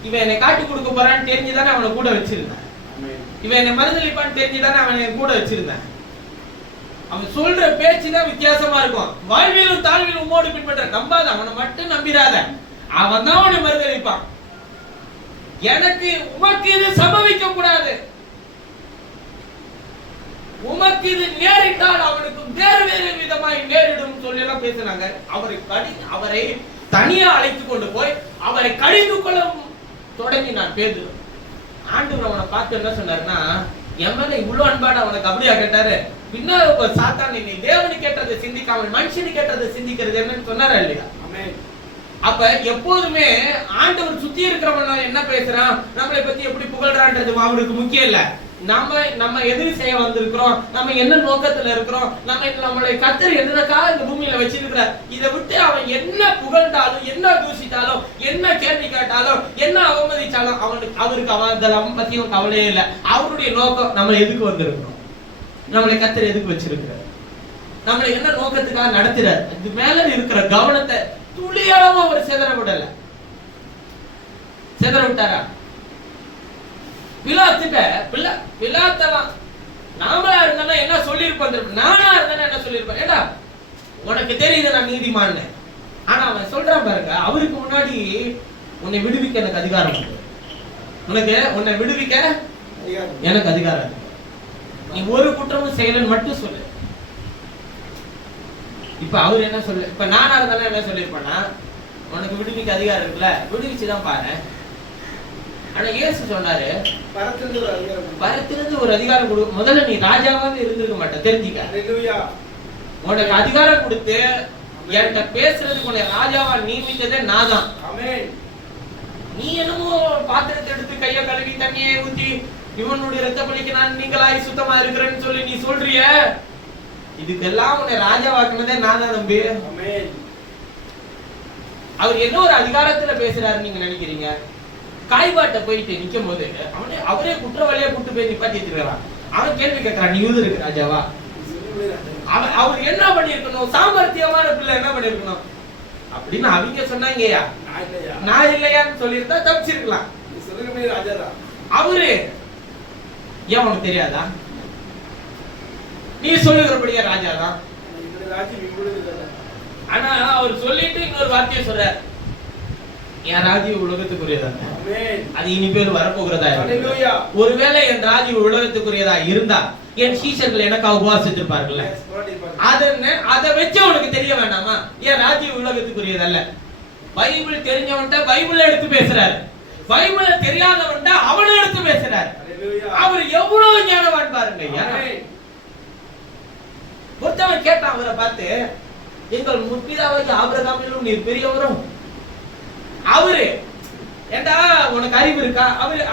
இவன் என்னை காட்டி கொடுக்க போறான்னு தெரிஞ்சுதானே அவனை கூட வச்சிருந்தேன். இவன் என்னை மறுதளிப்பான்னு தெரிஞ்சுதானே அவனை கூட வச்சிருந்தேன். அவன் சொல்ற பேச்சுதான் வித்தியாசமா இருக்கும். வாழ்விலும் தாழ்விலும் உம்மோடு பின்பற்ற. நம்பாத, அவனை மட்டும் நம்பிராத. அவன் தான் அவனை மறுதளிப்பான். எனக்கு உமக்கு இது சம்பவிக்க கூடாது, உமக்கு இது நேரிட்டால் அவனுக்கு வேறு வேறு விதமாய் நேரிடும் சொல்லி எல்லாம் பேசினாங்க. அவரை தனியா அழைத்து கொண்டு போய் அவரை கடிந்து கொள்ள தொடங்கினான் பேதுரு. ஆண்டவர் அவனை பார்த்து என்ன சொன்னாருன்னா, என் மேல இவ்வளவு அன்பாட அவனுக்கு அப்படியா கேட்டாரு. பின்னால சாத்தான் நீ தேவனு கேட்டதை சிந்திக்காமல் மனுஷனு கேட்டதை சிந்திக்கிறது என்னன்னு சொன்னாரா இல்லையா? அப்ப எப்போதுமே ஆண்டவர் சுத்தி இருக்கிறவன் என்ன பேசுறான், நம்மளை பத்தி எப்படி புகழ்றான்றது அவனுக்கு முக்கியம் இல்ல. நம்ம எது செய்ய வந்திருக்கிறோம், நம்ம என்ன நோக்கத்துல இருக்கிறோம், நம்மளுடைய கர்த்தர் என்னக்காக இந்த பூமியில வச்சிருக்கிறார். இதை விட்டு அவன் என்ன புகழ்ந்தாலும் என்ன தூசித்தாலும் என்ன கேள்வி கேட்டாலும் என்ன அவமதிச்சாலும் அவருக்கு அவன் பத்தியும் கவலையே இல்லை. அவருடைய நோக்கம் நம்ம எதுக்கு வந்திருக்கிறோம், நம்மளை கர்த்தர் எதுக்கு வச்சிருக்கிறார், நம்மளை என்ன நோக்கத்துக்காக நடத்துறார், இது மேல இருக்கிற கவனத்தை துளியளவு அவர் சிதற விடல. சிதற விட்டாரா? பிலாத்தெல்லாம் நாமளா இருந்தா என்ன சொல்லியிருப்பேன், நானா இருந்தா என்ன சொல்லியிருப்பேன், ஏடா உனக்கு தெரியுது நான் நீதிமான். ஆனா அவன் சொல்றான் பாருங்க, அவருக்கு முன்னாடி உன்னை விடுவிக்க எனக்கு அதிகாரம் இருக்கு, உன்னை விடுவிக்க எனக்கு அதிகாரம் இருக்கு, நீ ஒரு குற்றமும் செய்யலன்னு மட்டும் சொல்லு. இப்ப அவர் என்ன சொல்ல, இப்ப நானா இருந்தா என்ன சொல்லிருப்பேன்னா, உனக்கு விடுவிக்க அதிகாரம் இருக்குல்ல, விடுவிச்சுதான் பாரு. ஆனா இயேசு சொன்னாரு, பரத்திலிருந்து ஒரு அதிகாரம் கொடு. முதல்ல நீ ராஜாவாக இருந்திருக்க மாட்ட, தெரிஞ்சுக்க. உனக்கு அதிகாரம் கொடுத்து என்கிட்ட பேசுறதுக்கு உன்னை ராஜாவா நியமித்ததே நான் தான். நீ என்னமோ பாத்திரத்தை எடுத்து கைய கழுவி தண்ணியை ஊத்தி இவனுடைய ரத்த பலிக்கு நான் நீங்களாய் சுத்தமா இருக்கிறேன்னு சொல்லி நீ சொல்றிய, இதுக்கெல்லாம் உன்னை ராஜாவாக்குனதே நான் தான் நம்பி. அவர் என்ன ஒரு அதிகாரத்துல பேசுறாரு நீங்க நினைக்கிறீங்க? காய்பாட்ட போயிட்டு நிக்கும் போது அவரே குற்றவாளியா கூட்டு போய் நிப்பாட்டி வச்சிருக்கான். அவன் கேள்வி கேட்கறான், நீ யூதருக்கு ராஜாவா? அவர் என்ன பண்ணிருக்கணும், சாமர்த்தியமான பிள்ளை என்ன பண்ணிருக்கணும் அப்படின்னு அவங்க சொன்னாங்கயா, நான் இல்லையான்னு சொல்லியிருந்தா தப்பிச்சிருக்கலாம். அவரு ஏன் உனக்கு தெரியாதா, நீ சொல்லுகிறபடியா ராஜாதான். ஆனா அவர் சொல்லிட்டு இன்னொரு வார்த்தையை சொல்ற, என் ராஜ்யம் உலகத்துக்குரியதா, அது இனிமேல் வரப்போகிறதா. ஒருவேளை என் ராஜ்யம் உலகத்துக்குரியதா இருந்தா என் சீஷர்கள் எனக்காக உபவாசித்திருப்பார்கள். அதை வச்சு உனக்கு தெரிய வேண்டாமா என் ராஜ்யம் உலகத்துக்குரியதல்ல? பைபிள் தெரிஞ்சவன்ட்ட பைபிள் எடுத்து பேசுறாரு, பைபிள் தெரியாதவன்ட்ட அவனை எடுத்து பேசுறாரு. அவர் எவ்வளவு ஞானவான் பாருங்க. ஒருத்தவன் கேட்டான் அவரை பார்த்து, எங்கள் முற்பிதாவாகிய ஆபிரகாமிலும் நீர் பெரியவரும். அவரு ஏண்டா உனக்கு அறிவு இருக்கா?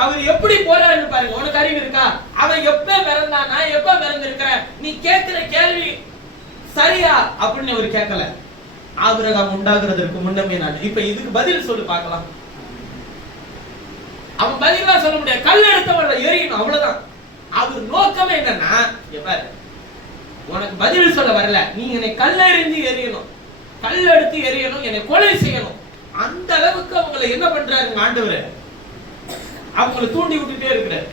அவர் எப்படி போறாருன்னு பாருங்க. உனக்கு அறிவு இருக்கா? அவன் எப்ப பிறந்தானா, எப்ப பிறந்திருக்கிற, நீ கேட்கிற கேள்வி சரியா அப்படின்னு அவர் கேட்கல. ஆபிரகாம் உண்டாகிறதுக்கு முன்னமே நான். இப்ப இதுக்கு பதில் சொல்லு பார்க்கலாம். அவன் பதிலா சொல்ல முடியாது. கல் எடுத்தவரை எரியணும், அவ்வளவுதான். அவர் நோக்கமே என்னன்னா, உனக்கு பதில் சொல்ல வரல, நீ என்னை கல்லெறிஞ்சு எரியணும், கல் எடுத்து எரியணும், என்னை கொலை செய்யணும். அந்த அளவுக்கு அவங்களை என்ன பண்றாரு ஆண்டவர், அவங்களை தூண்டி விட்டுட்டே இருக்கிறார்.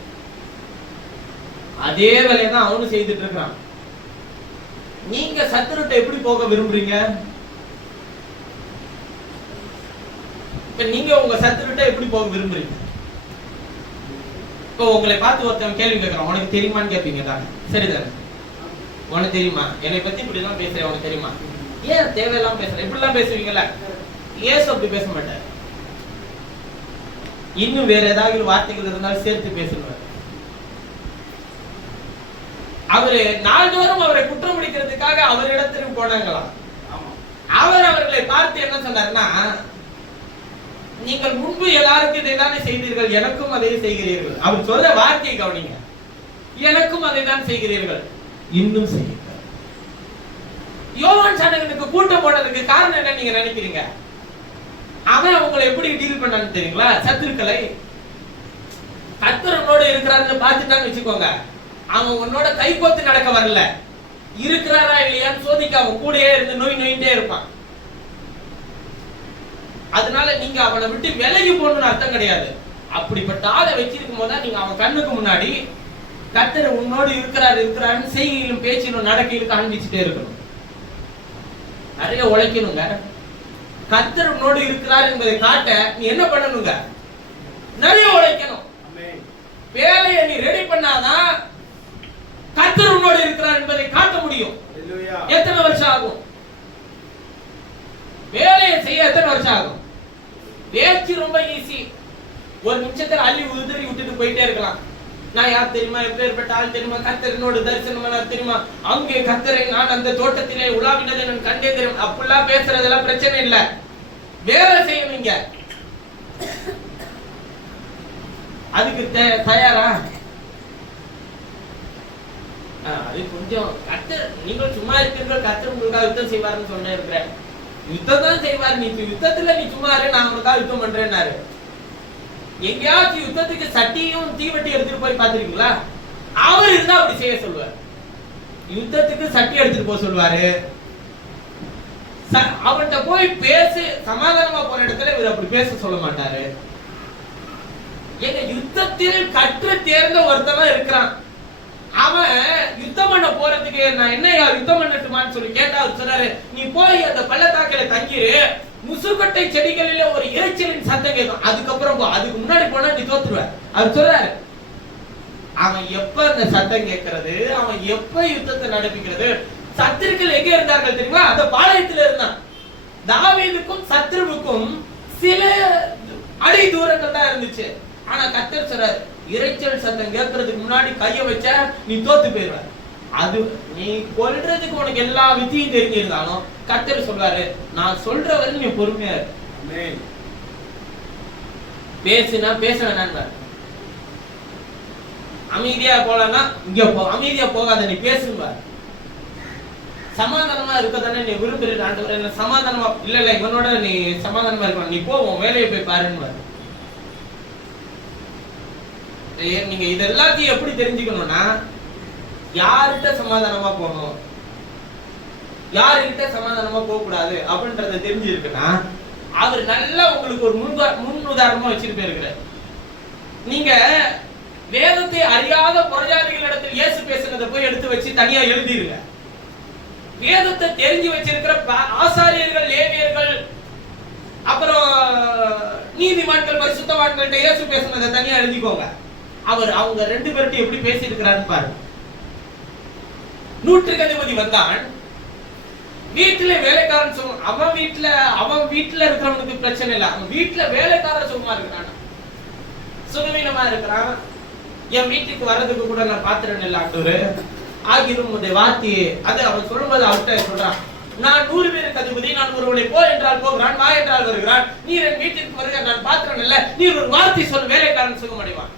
அதே வேலையை தான் அவனும் செய்துட்டு இருக்கிறான். நீங்க சத்துருட்ட எப்படி போக விரும்புறீங்க? இப்ப நீங்க உங்க சத்துருட்ட எப்படி போக விரும்புறீங்க? இப்போ உங்களை பார்த்து ஒருத்தன் கேள்வி கேட்கறான், உனக்கு தெரியுமான்னு கேட்பீங்க தானே? சரிதானே? உனக்கு தெரியுமா, என்னை பத்தி இப்படி எல்லாம் பேசுறேன், உனக்கு தெரியுமா? ஏன் தேவையெல்லாம் பேசுற? இப்படி எல்லாம் பேசுவீங்கல்ல. ஏசு அப்படி பேச மாட்டார். இன்னும் வேற ஏதாவது வார்த்தைகள் இருந்தாலும் சேர்த்து பேசுவார். அவரு நாள்தோறும் அவரை குற்றம் முடிக்கிறதுக்காக அவரிடத்திற்கு போனாங்களாம். அவர் அவர்களை பார்த்து என்ன சொன்னார்னா, நீங்கள் முன்பு எல்லாருக்கும் இதைதானே செய்தீர்கள், எனக்கும் அதை செய்கிறீர்கள். அவர் சொல்ற வார்த்தையை கவனிங்க, எனக்கும் அதை தான் செய்கிறீர்கள், இன்னும் செய்யுங்கள். யோவான் சாணகனுக்கு கூட்டம் போனதுக்கு காரணம் என்ன நீங்க நினைக்கிறீங்க? அவன் அவங்களை எப்படி டீல் பண்ணான்னு தெரியுங்களா? சத்துருக்களை. கர்த்தர் உன்னோட இருக்கிறாருன்னு பார்த்துட்டான்னு வச்சுக்கோங்க, அவன் உன்னோட கை கோத்து நடக்க வரல, இருக்கிறாரா இல்லையான்னு சோதிக்க அவன் கூடயே இருந்து நோயிட்டே இருப்பான். அதனால நீங்க அவனை விட்டு விலகி போகணும்னு அர்த்தம் கிடையாது. அப்படிப்பட்ட ஆளை வச்சிருக்கும் போது நீங்க அவன் கண்ணுக்கு முன்னாடி கர்த்தர் உன்னோடு இருக்கிறாருன்னு செய்கையிலும் பேச்சிலும் நடக்கையிலும் காண்பிச்சுட்டே இருக்கணும். நிறைய உழைக்கணுங்க. கர்த்தர் உன்னோடு இருக்கிறார் என்பதை காட்ட நீ என்ன பண்ணணுங்க? நிறைய உழைக்கணும். வேலையை நீ ரெடி பண்ணாதான் கர்த்தர் உன்னோடு இருக்கிறார் என்பதை காட்ட முடியும். எத்தனை வருஷம் ஆகும்? வேலையை செய்ய எத்தனை வருஷம் ஆகும்? பேச்சு ரொம்ப ஈஸி, ஒரு நிமிஷத்துல அள்ளி உதிரி விட்டுட்டு போயிட்டே இருக்கலாம். நான் யார் தெரியுமா, எப்பேற்பட்ட ஆள் தெரியுமா, கர்த்தரினோடு தரிசனம் தெரியுமா, அங்கே கர்த்தரை நான் அந்த தோட்டத்திலே உலாவினதை நான் கண்டே தெரியும். அப்படிலாம் பேசுறதெல்லாம் பிரச்சனை இல்லை. வேலை செய்யணுங்க. அதுக்கு தயாரா? அது கொஞ்சம் கர்த்தர், நீங்கள் சும்மா இருக்கிறீர்கள், கர்த்தர் உங்களுக்காக யுத்தம் செய்வாருன்னு சொன்ன இருக்கிறேன். யுத்தம் தான் செய்வார். நீ யுத்தத்துல நீ சும்மா இரு, நான் உங்களுக்காக யுத்தம் பண்றேன்னாரு. எங்கேயாச்சும் யுத்தத்துக்கு சட்டியும் தீவட்டி எடுத்துட்டு போய் பாத்துருக்கீங்களா? அவர் இருந்தா அப்படி செய்ய சொல்லுவார். யுத்தத்துக்கு சட்டி எடுத்துட்டு போக சொல்லுவாரு. அவன்கிட்ட போய் பேசு, சமாதானமா போற இடத்துல இவர் அப்படி பேச சொல்ல மாட்டாரு. எங்க யுத்தத்தில் கற்று தேர்ந்த ஒருத்தவன் இருக்கிறான். அவன் யுத்தம் பண்ண போறதுக்கு நான் என்ன யுத்தம் பண்ணட்டுமான்னு சொல்லி கேட்டா அவர் சொன்னாரு, நீ போய் அந்த பள்ளத்தாக்கில தங்கிரு, முசுக்கட்டை செடிகளில ஒரு இறைச்சலின் சத்தம் கேட்கும், அதுக்கப்புறம் போ, அதுக்கு முன்னாடி போனா நீ தோத்துருவ. அவர் சொல்றாரு. அவன் எப்ப அந்த சத்தம் கேட்கறது, அவன் எப்ப யுத்தத்தை நடப்பிக்கிறது. சத்துருக்கள் எங்க இருந்தார்கள் தெரியுமா? அந்த பாளையத்துல இருந்தான். தாவீதுக்கும் சத்துருவுக்கும் சில அடி தூரங்கள் தான் இருந்துச்சு. ஆனா கர்த்தர் சொல்றாரு, இறைச்சல் சத்தம் கேட்கறதுக்கு முன்னாடி கைய வச்ச நீ தோத்து போயிடுவ. அது நீ கொல்றதுக்கு உனக்கு எல்லா வித்தியும் தெரிஞ்சிருந்தாலும் கர்த்தர் சொல்றாரு, நான் சொல்ற வரைக்கும் நீ பொறுமையா இரு. பேசுனா பேச வேணாம், அமைதியா போலன்னா இங்க போ, அமைதியா போகாத நீ பேசுங்க. சமாதானமா இருக்கதானே நீ விரும்புற ஆண்டவரே, சமாதானமா இல்ல இவனோட நீ சமாதானமா இருக்கணும், நீ போ உன் வேலையை போய் பாருன்னு. நீங்க இது எல்லாத்தையும் எப்படி தெரிஞ்சுக்கணும்னா, யார்கிட்ட சமாதானமா போகணும், யாருகிட்ட சமாதானமா போக கூடாது அப்படின்றத தெரிஞ்சிருக்குன்னா அவர் நல்லா உங்களுக்கு ஒரு முன் உதாரணமா வச்சுட்டு போயிருக்கிறார். நீங்க வேதத்தை அறியாத புறஜாதிகளிடத்தில் இயேசு பேசுனதை போய் எடுத்து வச்சு தனியா எழுதிருங்க. வேதத்தை தெரிஞ்சு வச்சிருக்கிற ஆசாரியர்கள், லேவியர்கள், அப்புறம் நீதிமான்கள், பரிசுத்தவான்கள்ட்ட இயேசு பேசுனதை தனியா எழுதிக்கோங்க. அவங்க ரெண்டு பேர்கிட்ட எப்படி பேசி இருக்கிறாருன்னு பாருங்க. நூற்றுக்கு அதிபதி வந்தான், வீட்டுல வேலைக்காரன் சுகம், அவன் வீட்டுல இருக்கிறவனுக்கு பிரச்சனை இல்லை, அவன் வீட்டுல வேலைக்காரன் சுகமா இருக்கிறான், சுகவீனமா இருக்கிறான். என் வீட்டுக்கு வர்றதுக்கு கூட நான் பாத்திரம் இல்லை ஆண்டவரே ஆகிரும் வார்த்தையே. அது அவன் சொல்லும்போது அவர்கிட்ட சொல்றான், நான் 100 பேருக்கு அதிபதி, நான் ஒருவனை போ என்றால் போகிறான், வா என்றால் வருகிறான், நீர் என் வீட்டிற்கு வருகிற, நான் பாத்திரம் இல்லை, நீர் ஒரு வார்த்தை சொல், வேலைக்காரன் சுகம் அடைவான்.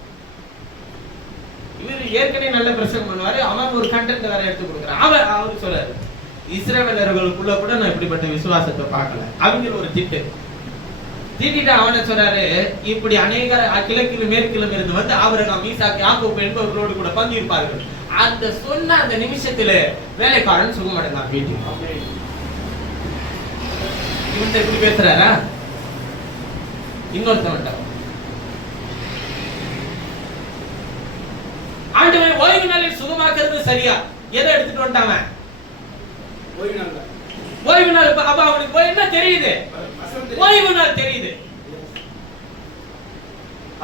இவர் ஏற்கனவே நல்ல பிரசங்கம் பண்ணுவாரு, அவன் ஒரு கண்டென்ட் வேற எடுத்து கொடுக்குறான். அவரு சொல்றாரு, இஸ்ரவேலர்களுக்குள்ள கூட நான் இப்படிப்பட்ட விசுவாசத்தை பார்க்கல. அவங்க ஒரு திட்டிட்டு அவனை சொல்றாரு, இப்படி அநேக கிழக்கிலும் மேற்கிலும் இருந்து வந்து ஆபிரகாம், ஈசாக்கு, யாக்கோபு என்பவர்களோடு கூட பங்கு இருப்பார்கள். அந்த சொன்ன அந்த நிமிஷத்துல வேலைக்காரன் சுகமடைந்தான் வீட்டுக்கு. இவன்கிட்ட இப்படி பேசுறாரா? இன்னொருத்தவன் ஆண்டவன் ஓய்வு நாளில் சுகமாக்குறது சரியா? எதை எடுத்துட்டு வந்துட்டாங்க? ஓய்வு நாள். அப்ப அவனுக்கு என்ன தெரியுது? ஓய்வு நாள் தெரியுது.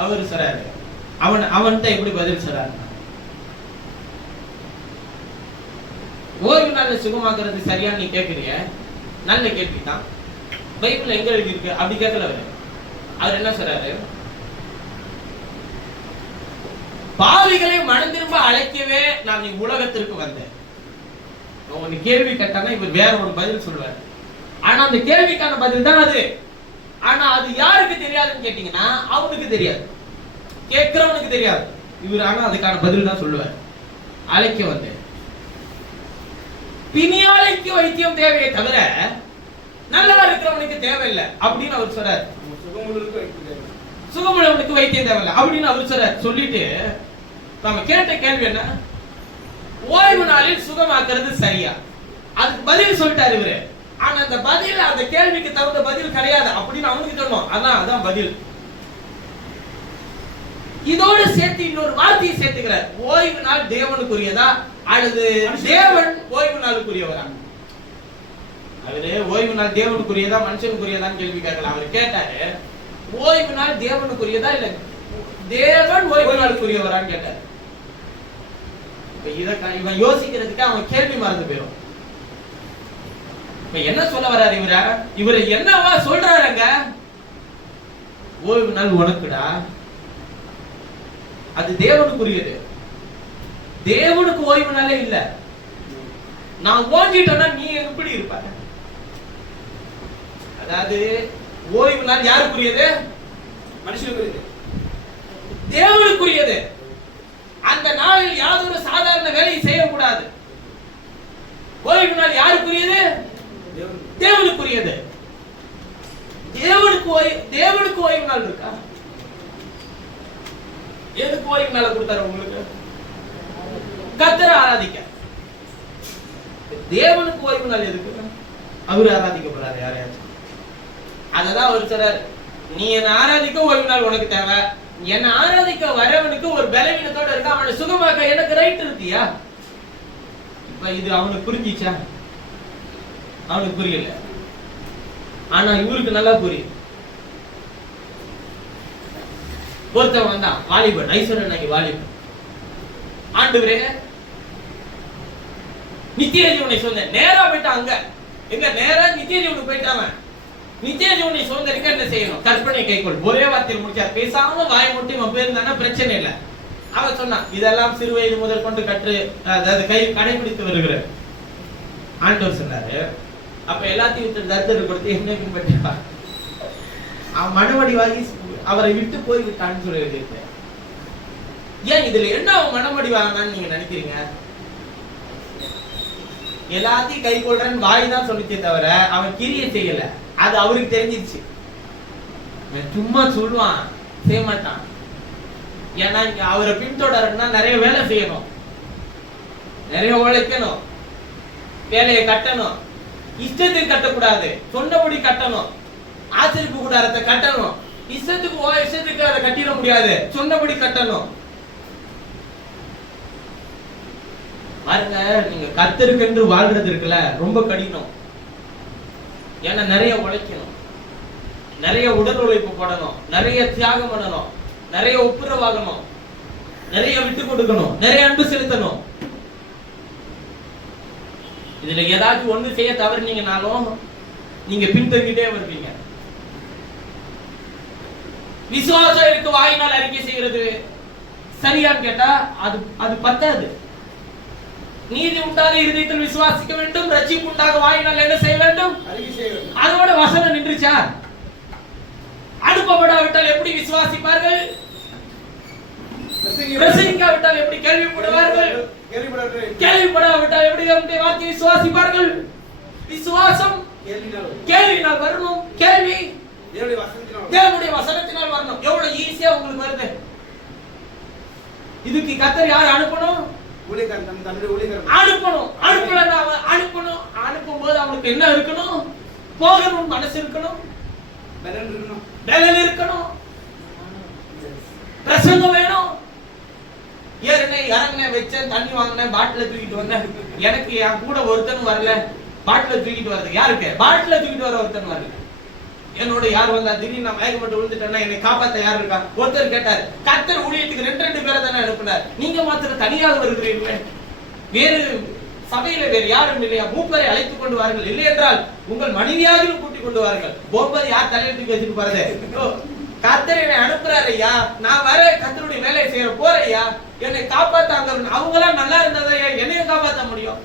அவரு சொல்றாரு, அவன்கிட்ட எப்படி பதில் சொல்றாரு? ஓய்வு நாள் சுகமாக்குறது சரியான்னு நீ கேக்குறிய, நல்ல கேள்விதான். பைபிள்ல எங்க எழுதி இருக்கு? அப்படி கேட்கல அவரு. அவர் என்ன சொல்றாரு? பாவிகளை மனம் திரும்ப அழைக்கவே நான் உலகத்திற்கு வந்தேன். உங்க கேள்வி கேட்டானா இவர் வேற ஒரு பதில் சொல்லுவார். ஆனா அந்த கேள்விக்கான பதில் தான் அது. ஆனா அது யாருக்கு தெரியாதுன்னு கேட்டீங்கன்னா அவனுக்கு தெரியாது, கேட்கிறவனுக்கு தெரியாது. இவர் ஆனா அதுக்கான பதில் தான் சொல்லுவார். அழைக்க வந்தேன். பிணியாளிக்கு வைத்தியம் தேவையே தவிர நல்லவா இருக்கிறவனுக்கு தேவையில்லை அப்படின்னு அவர் சொல்றாரு. சுகமுள்ளவனுக்கு வைத்தியம் தேவையில்லை அப்படின்னு அவர் சொல்றாரு. சொல்லிட்டு நாம கேட்ட கேள்வி என்ன? ஓய்வு நாளில் சுகமாக்குறது சரியா? அதுக்கு பதில் சொல்லிட்டாரு இவரு. ஆனா அந்த பதில் அந்த கேள்விக்கு தகுந்த பதில் கிடையாது அப்படின்னு அவனுக்கு சொன்னோம். அதான் பதில். இதோடு சேர்த்து இன்னொரு வார்த்தையை சேர்த்துக்கிறார். ஓய்வு நாள் தேவனுக்குரியதா அல்லது தேவன் ஓய்வு நாளுக்குரியவரா? அவரு ஓய்வு நாள் தேவனுக்குரியதா மனுஷனுக்குரியதான்னு கேள்வி கேட்கல. அவர் கேட்டாரு, ஓய்வு நாள் தேவனுக்குரியதா இல்ல தேவன் ஓய்வு நாளுக்குரியவரான்னு கேட்டாரு. இவன் யோசிக்கிறதுக்கு அவன் கேள்வி மறந்து போயிடும். இப்ப என்ன சொல்ல வர்றாரு இவரு என்னவா சொல்றாருங்க? ஓய்வு நாள் உனக்குடா, அது தேவனுக்குரியது. தேவனுக்கு ஓய்வு நாளே இல்ல. நான் ஓஞ்சிட்டேன்னா நீ எப்படி இருப்ப? அதாவது ஓய்வு நாள் யாருக்குரியது? மனுஷனுக்குரியது, தேவனுக்குரியது. அந்த நாளில் யாதொரு சாதாரண வேலையை செய்யக்கூடாது. ஓய்வு நாள் யாருக்குரியது? தேவனுக்குரியது. தேவனுக்கு ஓய்வு நாள் இருக்கா? எதுக்கு ஓய்வு நாள் கொடுத்தாரு உங்களுக்கு? கர்த்தரை ஆராதிக்க. தேவனுக்கு ஓய்வு நாள் எதுக்கு? அவரு ஆராதிக்கப்படுறாரு யாரையாச்சும். அததான் அவர் சொல்றாரு, நீ என்ன ஆராதிக்க ஓய்வு நாள் உனக்கு தேவை. என்ன ஆராதிக்க வரவனுக்கு ஒரு பலவீனத்தோட இருக்க, அவனை சுகமாக்க எனக்கு ரைட் இருக்கியா? இப்ப இது அவனுக்கு புரிஞ்சிச்சா? அவனுக்கு புரியல. ஆனா இவருக்கு நல்லா புரியும். ஒருத்தன் வந்தான், வாலிபன், ஐஸ்வர்யன் வாலிபன். ஆண்டவரே, நித்திய ஜீவனை சொன்ன நேரா போயிட்டான். அங்க எங்க நேரா நித்திய ஜீவனுக்கு போயிட்டான். நித்திய ஜீவனை சுதந்திரிக்க என்ன செய்யணும்? கற்பனை கைக்கொள். ஒரே வார்த்தையில் முடிச்சார். பேசாம வாய் முட்டி போயிருந்தானா பிரச்சனை இல்லை. அவன் சொன்னான், இதெல்லாம் சிறு வயது முதல் கொண்டு கற்று அதாவது கடைபிடித்து வருகிற ஆண்டவர் சொன்னாரு. அப்ப எல்லாத்தையும் தர்தர் கொடுத்து என்ன பின்பற்றா? அவன் மனவடிவாகி அவரை விட்டு போய் விட்டான்னு சொல்லி. ஏன் இதுல என்ன அவன் மனவடிவானான்னு நீங்க நினைக்கிறீங்க? எல்லாத்தையும் கை கொள்றேன்னு வாய் தான் சொல்லிச்சே தவிர அவன் கிரியை செய்யல. அது அவருக்கு தெரிஞ்சிருச்சு. சும்மா சொல்லுவான், செய்ய மாட்டான். ஏன்னா அவரை பின்தொடரணும்னா நிறைய வேலை செய்யணும், நிறைய உழைக்கணும், வேலையை கட்டணும். இஷ்டத்துக்கு கட்டக்கூடாது, சொன்னபடி கட்டணும். ஆசிரிப்பு கூடாரத்தை கட்டணும். இஷ்டத்துக்கு அதை கட்டிட முடியாது, சொன்னபடி கட்டணும். பாருங்க, நீங்க கர்த்தருக்கென்று வாழ்றது இருக்குல்ல, ரொம்ப கடினம். ஏன்னா நிறைய உழைக்கணும், நிறைய உடல் உழைப்பு போடணும், நிறைய தியாகம் பண்ணணும், நிறைய ஒப்புரவாகணும், நிறைய விட்டு கொடுக்கணும், நிறைய அன்பு செலுத்தணும். இதுல ஏதாச்சும் ஒண்ணு செய்ய தவறுனீங்கனாலும் நீங்க பின்தங்கிட்டே வருவீங்க. விசுவாசம் இருக்கு, வாயினால் அறிக்கை செய்கிறது சரியான்னு கேட்டா அது பத்தாது. நீதி உண்டாக இருதயத்தில் விசுவாசிக்க வேண்டும், ரட்சிப்பு உண்டாக வாயினால் என்ன செய்ய வேண்டும்? அதோட வசனம் நின்றுச்சா? அனுப்பப்படாவிட்டால் எப்படி விசுவாசிப்பார்கள்? பிரசங்கிக்காவிட்டால் எப்படி கேள்விப்படுவார்கள்? கேள்விப்படாவிட்டால் எப்படி அவருடைய வார்த்தையை விசுவாசிப்பார்கள்? விசுவாசம் கேள்வியினால் வரணும், கேள்வி தேவனுடைய வசனத்தினால் வரணும். எவ்வளவு ஈஸியா உங்களுக்கு வருது. இதுக்கு கர்த்தர் யார் அனுப்பணும்? அனுப்பணும். அனுப்பும் போது அவனுக்கு என்ன இருக்கணும்? போகணும் மனசு இருக்கணும், பலன் இருக்கணும், பிரசங்கம் வேணும். ஏறனே இறங்கின வச்சேன், தண்ணி வாங்கினேன், பாட்டில தூக்கிட்டு வந்தேன், எனக்கு என் கூட ஒருத்தனும் வரல, பாட்டில தூக்கிட்டு வர்றது யாருக்கு? பாட்டில தூக்கிட்டு வர ஒருத்தன் வரல. என்னோட யார் வந்தா திடீர்னு நான் மயக்கம் போட்டு விழுந்துட்டேன்னா என்னை காப்பாத்த யார் இருக்கா? ஒருத்தர் கேட்டார். கர்த்தர் ஊழியத்துக்கு 2 பேரை தானே அனுப்பினார், நீங்க மாத்திரம் தனியாக வருகிறீர்களே, வேறு சபையில வேறு யாரும் இல்லையா? மூப்பரை அழைத்துக் கொண்டு வாருங்கள், இல்லை என்றால் உங்கள் மனைவியாகவும் கூட்டிக் கொண்டு வாருங்கள். போகும்போது யார் தலையெழுத்துக்கு வச்சுட்டு போறது? கர்த்தர் என்னை அனுப்புறாரு ஐயா, நான் வர கர்த்தருடைய வேலையை செய்யற போறையா, என்னை காப்பாத்தாங்க. அவங்க எல்லாம் நல்லா இருந்ததை என்னையும் காப்பாற்ற முடியும்.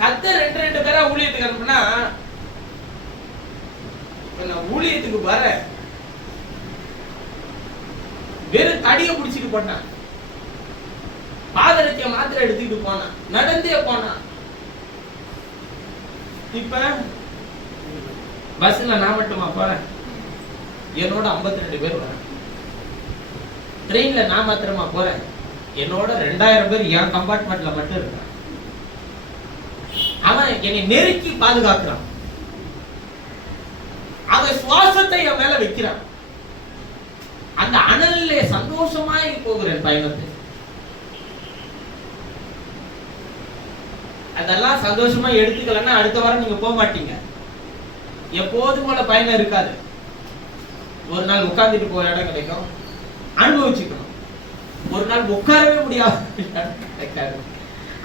கர்த்தர் 2 பேரா ஊழியத்துக்கு அனுப்புனா, நான் ஊழியத்துக்கு வர வெறும் தடியை பிடிச்சிட்டு போனான், பாதரட்சிய மாத்திரை எடுத்துக்கிட்டு போனான், நடந்தே போனான். இப்ப பஸ்ல நான் மட்டுமா போறேன்? என்னோட 52 பேர் வரேன். ட்ரெயின்ல நான் மாத்திரமா போறேன்? என்னோட 2000 பேர் என் கம்பார்ட்மெண்ட்ல மட்டும் இருக்கான். அவன் என்னை நெருக்கி பாதுகாக்கிறான், அவன் சுவாசத்தை என் மேல வைக்கிறான். அந்த அனல்ல சந்தோஷமாய் போகிறேன் பயணத்தை. அதெல்லாம் சந்தோஷமா எடுத்துக்கலன்னா அடுத்த வாரம் நீங்க போக மாட்டீங்க. எப்போதும் போல பயணம் இருக்காது. ஒரு நாள் உட்கார்ந்துட்டு போற இடம் கிடைக்கும், அனுபவிச்சுக்கணும். ஒரு நாள் உட்காரவே முடியாது,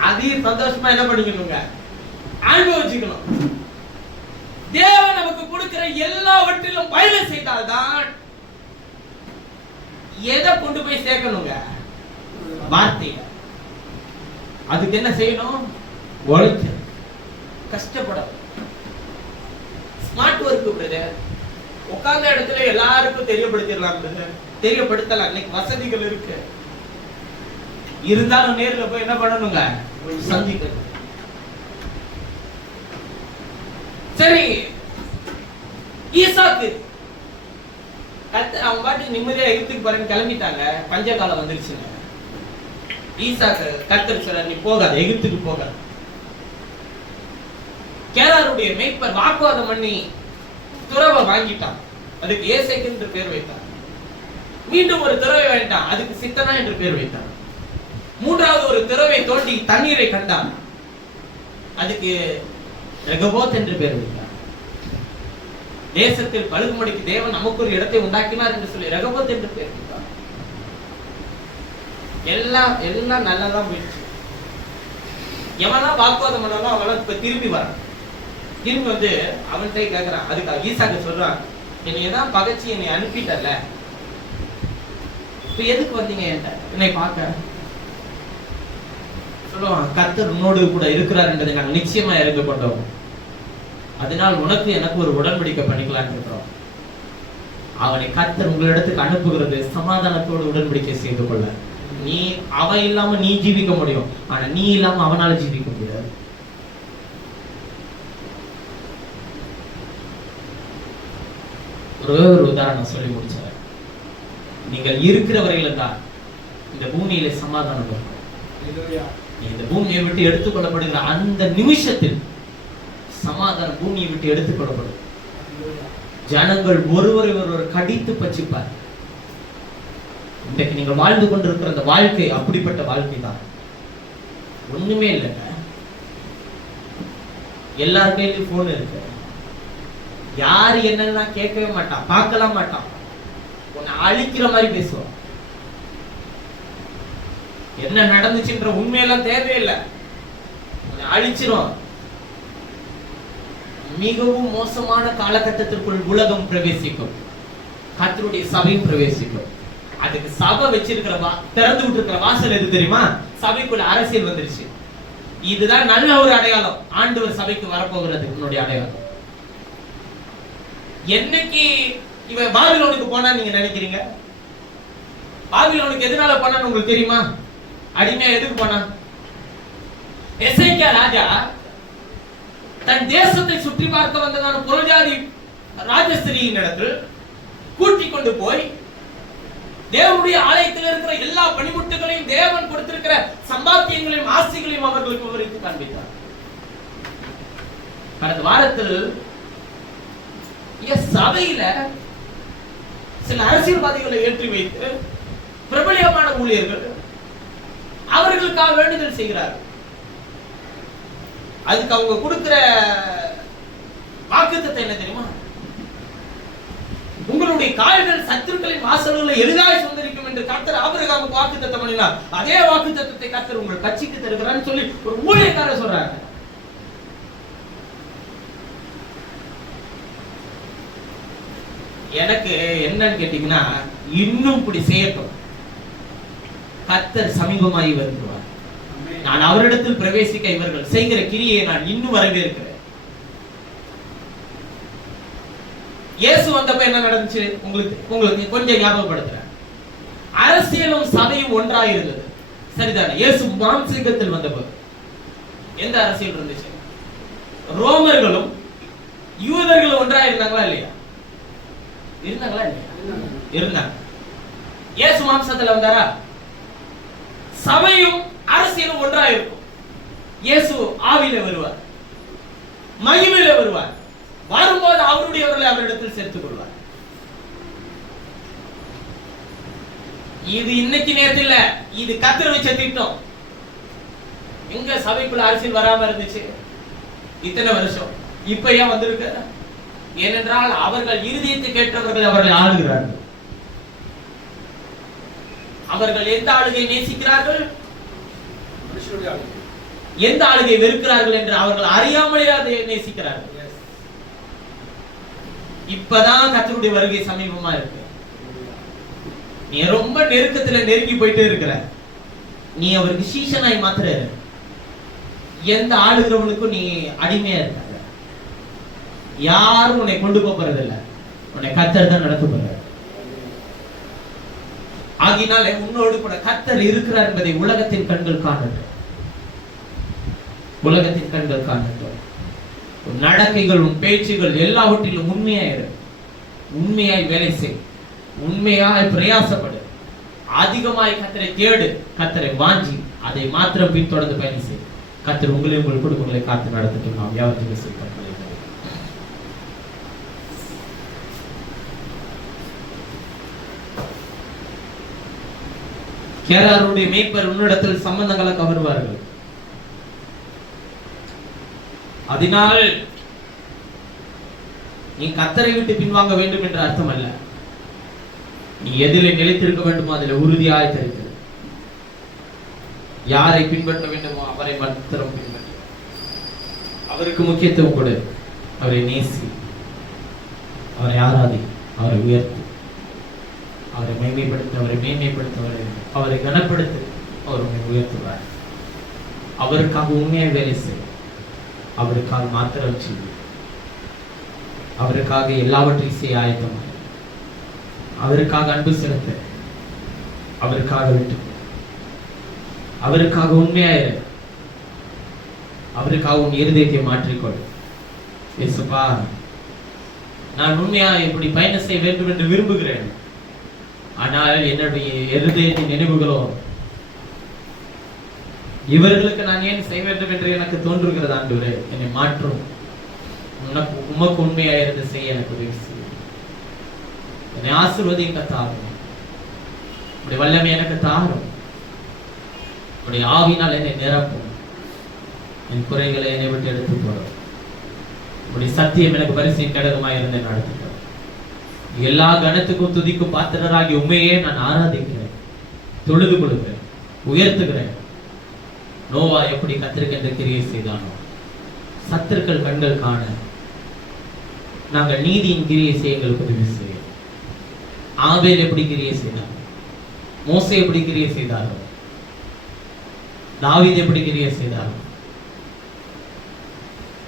அதையும் சந்தோஷமா என்ன பண்ணிக்கணுங்க, அனுபவிச்சுக்கணும். தேவன் நமக்கு கொடுக்கிற எல்லாவற்றிலும் பயணம் செய்தால்தான் எதை கொண்டு போய் சேர்க்கணுங்க, வார்த்தைய. அதுக்கு என்ன செய்யணும்? உழைக்க, கஷ்டப்படும். ஸ்மார்ட் ஒர்க் பிரதர், உட்கார்ந்த இடத்துல எல்லாருக்கும் தெரியப்படுத்திடலாம் பிரதர், தெரியப்படுத்தலாம். இன்னைக்கு வசதிகள் இருக்கு, இருந்தாலும் நேர்ல போய் என்ன பண்ணணுங்க, சந்திக்கணும். சரி, ஈசாக்கு அவன் பாட்டுக்கு நிம்மதியா எகிப்துக்கு போறேன்னு கிளம்பிட்டாங்க. பஞ்ச காலம் வந்துருச்சுங்க. ஈசாக்கு கர்த்தர் சொல்றார், நீ போகாத, எகிப்துக்கு போகாத. கேராருடைய மேய்ப்பர் வாக்குவாதம் பண்ணி துறவை வாங்கிட்டான், அதுக்கு ஏசேக்கு என்று பேர் வைத்தான். மீண்டும் ஒரு துறவை வாங்கிட்டான், அதுக்கு சித்தனா என்று பேர் வைத்தான். மூன்றாவது ஒரு துறவை தோண்டி தண்ணீரை கண்டான், அதுக்கு ரெகபோத் என்று பேர் வைத்தார். தேசத்தில் பழுகும்படிக்கு தேவன் நமக்கு ஒரு இடத்தை உண்டாக்கினார் என்று சொல்லி ரெகபோத் என்று பேர் வைத்தார். எல்லாம் நல்லதான் போயிடுச்சு. எவனா வாக்குவாதம் பண்ணாலும் அவன் இப்ப திரும்பி வரான். திரும்பி வந்து அவன்கிட்ட கேட்கிறான். அதுக்கு ஈசாக்கு சொல்றான், என்னையதான் பகைச்சி என்னை அனுப்பிட்டல, இப்ப எதுக்கு வந்தீங்க என்னை பார்க்க? சொல்லுவான், கர்த்தர் உன்னோடு கூட இருக்கிறார் என்பதை நாங்கள் நிச்சயமா அறிந்து கொண்டோம், அதனால் உனக்கு எனக்கு ஒரு உடன்படிக்கை பண்ணிக்கலாம் இருக்கிறோம். அவனை கர்த்தர் உங்களிடத்துக்கு அனுப்புகிறது சமாதானத்தோடு உடன்படிக்கை செய்து கொள்ள. நீ அவன் இல்லாம நீ ஜீவிக்க முடியும், ஆனா நீ இல்லாம அவனால ஜீவிக்க முடியாது. ஒரு உதாரணம் சொல்லி முடிச்சார். நீங்கள் இருக்கிற வரையில தான் இந்த பூமியில சமாதானம் இருக்கும். இந்த பூமியை விட்டு எடுத்துக்கொள்ளப்படுகிற அந்த நிமிஷத்தில் சமாதானம் பூமியை விட்டு எடுத்துக்கொள்ளப்படும். ஜனங்கள் ஒருவரை ஒருவர் கடித்து பச்சிப்பார். இன்றைக்கு நீங்கள் வாழ்ந்து கொண்டிருக்கிற அந்த வாழ்க்கை அப்படிப்பட்ட வாழ்க்கை தான். ஒண்ணுமே இல்லைங்க, எல்லார் கையிலும் போன் இருக்கு. யாரு என்னன்னா கேட்கவே மாட்டான், பார்க்கலாம் மாட்டான், உன்னை அழிக்கிற மாதிரி பேசுவான். என்ன நடந்துச்சுன்ற உண்மையெல்லாம் தேவையில்லை, உன்னை அழிச்சிரும். மிகவும் மோசமான காலகட்டத்திற்குள் உலகம் பிரவேசிக்கும், கர்த்தருடைய சபையும் பிரவேசிக்கும். அதுக்கு சபை வச்சிருக்கிற திறந்து விட்டு இருக்கிற வாசல் எது தெரியுமா? சபைக்குள்ள அரசியல் வந்துருச்சு. இதுதான் நல்ல ஒரு அடையாளம். ஆண்டவர் சபைக்கு வரப்போகிறது உன்னுடைய அடையாளம். என்னைக்கு இவன் பாபிலோனுக்கு போனா நீங்க நினைக்கிறீங்க? பாபிலோனுக்கு எதனால போனான்னு உங்களுக்கு தெரியுமா? அடிமையா எதுக்கு போனா? எசேக்கியா ராஜா தன் தேசத்தை சுற்றி பார்க்க வந்ததான புறஜாதி ராஜஸ்திரியின் இடத்தில் கூட்டிக் கொண்டு போய் தேவனுடைய ஆலயத்தில் இருக்கிற எல்லா பணிமுட்டுகளையும் தேவன் கொடுத்திருக்கிற சம்பாத்தியங்களையும் ஆசைகளையும் அவர்களுக்கு விவரித்து காண்பித்தார். கடந்த வாரத்தில் சபையில சில அரசியல்வாதிகளை ஏற்றி வைத்து பிரபலியமான ஊழியர்கள் அவர்களுக்காக வேண்டுதல் செய்கிறார்கள். அதுக்கு அவங்க கொடுக்கிற வாக்குத்தத்தம் என்ன தெரியுமா? உங்களுடைய கால்கள் சத்துருக்களின் வாசல்களை எளிதாய் சுதந்தரிக்கும் என்று கர்த்தர் ஆபிரகாமுக்கு வாக்குத்தத்தம் பண்ணினார். அதே வாக்குத்தத்தத்தை கர்த்தர் உங்கள் கட்சிக்கு தருகிறான்னு சொல்லி ஒரு ஊழியக்காரர் சொல்றாங்க. எனக்கு என்னன்னு கேட்டீங்கன்னா, இன்னும் இப்படி செய்யட்டும். கர்த்தர் சமீபமாகி வருகிறார். நான் அவரிடத்தில் பிரவேசிக்க இவர்கள் செய்கிற கிரியை நான் இன்னும் வரவேற்கிறேன். இயேசு வந்தப்ப என்ன நடந்துச்சு உங்களுக்கு கொஞ்சம் ஞாபகப்படுத்துறேன். அரசியலும் சபையும் ஒன்றாக இருந்தது, சரிதானே? இயேசு மாம்சீகத்தில் வந்தபோது எந்த அரசியல் இருந்துச்சு? ரோமர்களும் யூதர்களும் ஒன்றாக இருந்தாங்களா இல்லையா? இருந்தாங்க. இயேசு மாம்சத்துல வந்தாரா? சபையும் அரசியலும் ஒன்றா இருக்கும். இயேசு ஆவியில வருவார், மகிமையில வருவார். வரும்போது அவருடையவர்களை அவரிடத்தில் சேர்த்துக் கொள்வார். இது இன்னைக்கு நேரத்தில் இல்ல, இது கர்த்தர் வச்ச திட்டம். எங்க சபைக்குள்ள அரசியல் வராம இருந்துச்சு இத்தனை வருஷம்? இப்ப ஏன் வந்திருக்கு? ஏனென்றால் அவர்கள் இருதயத்துக்கு ஏற்றவர்கள் அவர்கள் ஆளுகிறார்கள். அவர்கள் எந்த ஆளுகை நேசிக்கிறார்கள், எந்த ஆளுகை வெறுக்கிறார்கள் என்று அவர்கள் அறியாமலே அதை நேசிக்கிறார்கள். இப்பதான் கர்த்தருடைய வருகை சமீபமா இருக்கு. நீ ரொம்ப நெருக்கத்துல நெருங்கி போயிட்டே இருக்கிற. நீ அவருக்கு சீஷனாய் மாத்திர எந்த ஆளுகிறவனுக்கும் நீ அடிமையா இருக்க. யாரும் உன்னை கொண்டு போறதில்லை, உன்னை கர்த்தர் தான் நடத்த போறார். ஆகினாலே உன்னோடு கூட கர்த்தர் இருக்கிறார் என்பதை உலகத்தின் கண்கள் காணட்டும். உலகத்தின் கண்கள் காணட்டும். உன் நடக்கைகள், உன் பேச்சுகள் எல்லாவற்றிலும் உண்மையாயிரு. உண்மையாய் வேலை செய், உண்மையாய் பிரயாசப்படு, அதிகமாய் கர்த்தரை தேடு, கர்த்தரை வாஞ்சி அதை மாத்திரம் பின்தொடர்ந்து பயணம் செய். கர்த்தர் உங்களையும் உங்கள் குடும்பங்களை காத்து நடத்தட்டும். நாம் யாவற்றையும் செய்வோம். கேராருடைய மேய்ப்பர் உன்னிடத்தில் சம்பந்தங்களை கவருவார்கள். அதனால் நீ கர்த்தரை விட்டு பின்வாங்க வேண்டும் என்ற அர்த்தம் அல்ல. நீ எதிலே நிலைத்திருக்க வேண்டுமோ அதில் உறுதியாய் தரித்து யாரை பின்பற்ற வேண்டுமோ அவரை மாத்திரம் பின்பற்ற. அவருக்கு முக்கியத்துவம் கொடு, அவரை நேசி, அவரை ஆராதி, அவரை உயர்த்து, அவரை மேன்மைப்படுத்த, அவரை மேன்மைப்படுத்த, அவரை கனப்படுத்த, அவர் உன்னை உயர்த்துவார். அவருக்காக உண்மையாக வேலை செய், அவருக்காக மாத்திரம் செய், அவருக்காக எல்லாவற்றையும் செய்ய ஆயத்தமாக, அவருக்காக அன்பு செலுத்த, அவருக்காக விட்டு, அவருக்காக உண்மையாயிரு, அவருக்காக உன் இருதயத்தை மாற்றிக்கொள். இயேசுப்பா, நான் உண்மையா இப்படி பயணம் செய்ய வேண்டும் என்று விரும்புகிறேன். ஆனால் என்னுடைய இருதயத்தின் நினைவுகளோ இவர்களுக்கு நான் ஏன் செய்ய வேண்டும் என்று எனக்கு தோன்றுகிறது. ஆண்டவரே, என்னை மாற்றும். உமக்கு உண்மையா இருந்து செய்ய எனக்கு உதவி செய்யும். என்னை ஆசீர்வதிங்க தாரும். உடைய வல்லமை எனக்கு தாரும். உடைய ஆவினால் என்னை நிரப்பும். என் குறைகளை என்னை விட்டு எடுத்து போறோம். உடைய சத்தியம் எனக்கு பரிசையும் கடகமாய் இருந்து நடத்துகிறோம். எல்லா கணத்துக்கும் துதிக்கும் பாத்திரராகி உண்மையே நான் ஆராதிக்கிறேன், தொழுது கொள்கிறேன், உயர்த்துகிறேன். நோவா எப்படி கர்த்தருக்கென்று கிரியை செய்தானோ சத்துருக்கள் கண்கள் காண நாங்கள் நீதியின் கிரியை செய்ய எங்களுக்கு உதவி செய்யும். ஆபேல் எப்படி கிரியை செய்தார், மோசே எப்படி கிரியை செய்தாரோ, தாவீது எப்படி கிரியை செய்தாரோ,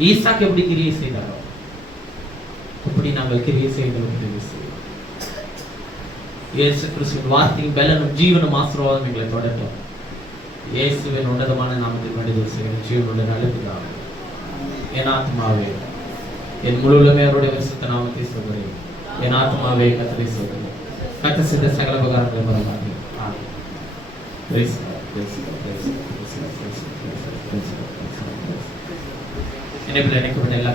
ஈசாக்கு எப்படி கிரியை செய்தாரோ அப்படி நாங்கள் கிரியை செய்ய எங்களுக்கு உதவி செய்யும். இயேசு கிறிஸ்துவின் வார்த்தையும் பலனும் ஜீவனும் ஆசீர்வாதம் எங்களை தொடரட்டும். இயேசுவின் உன்னதமான நாமத்தில் வேண்டுதல் செய்கிறேன் ஜீவனுள்ள நல்லதுதான். என் ஆத்மாவே என் முழுவதுமே அவருடைய பரிசுத்த நாமத்தை சொல்கிறேன். என் ஆத்மாவே கர்த்தரை சொல்கிறேன். கர்த்தர் செய்த சகல உபகாரங்களை மறவாதே. என்னை நினைக்கப்பட்ட எல்லா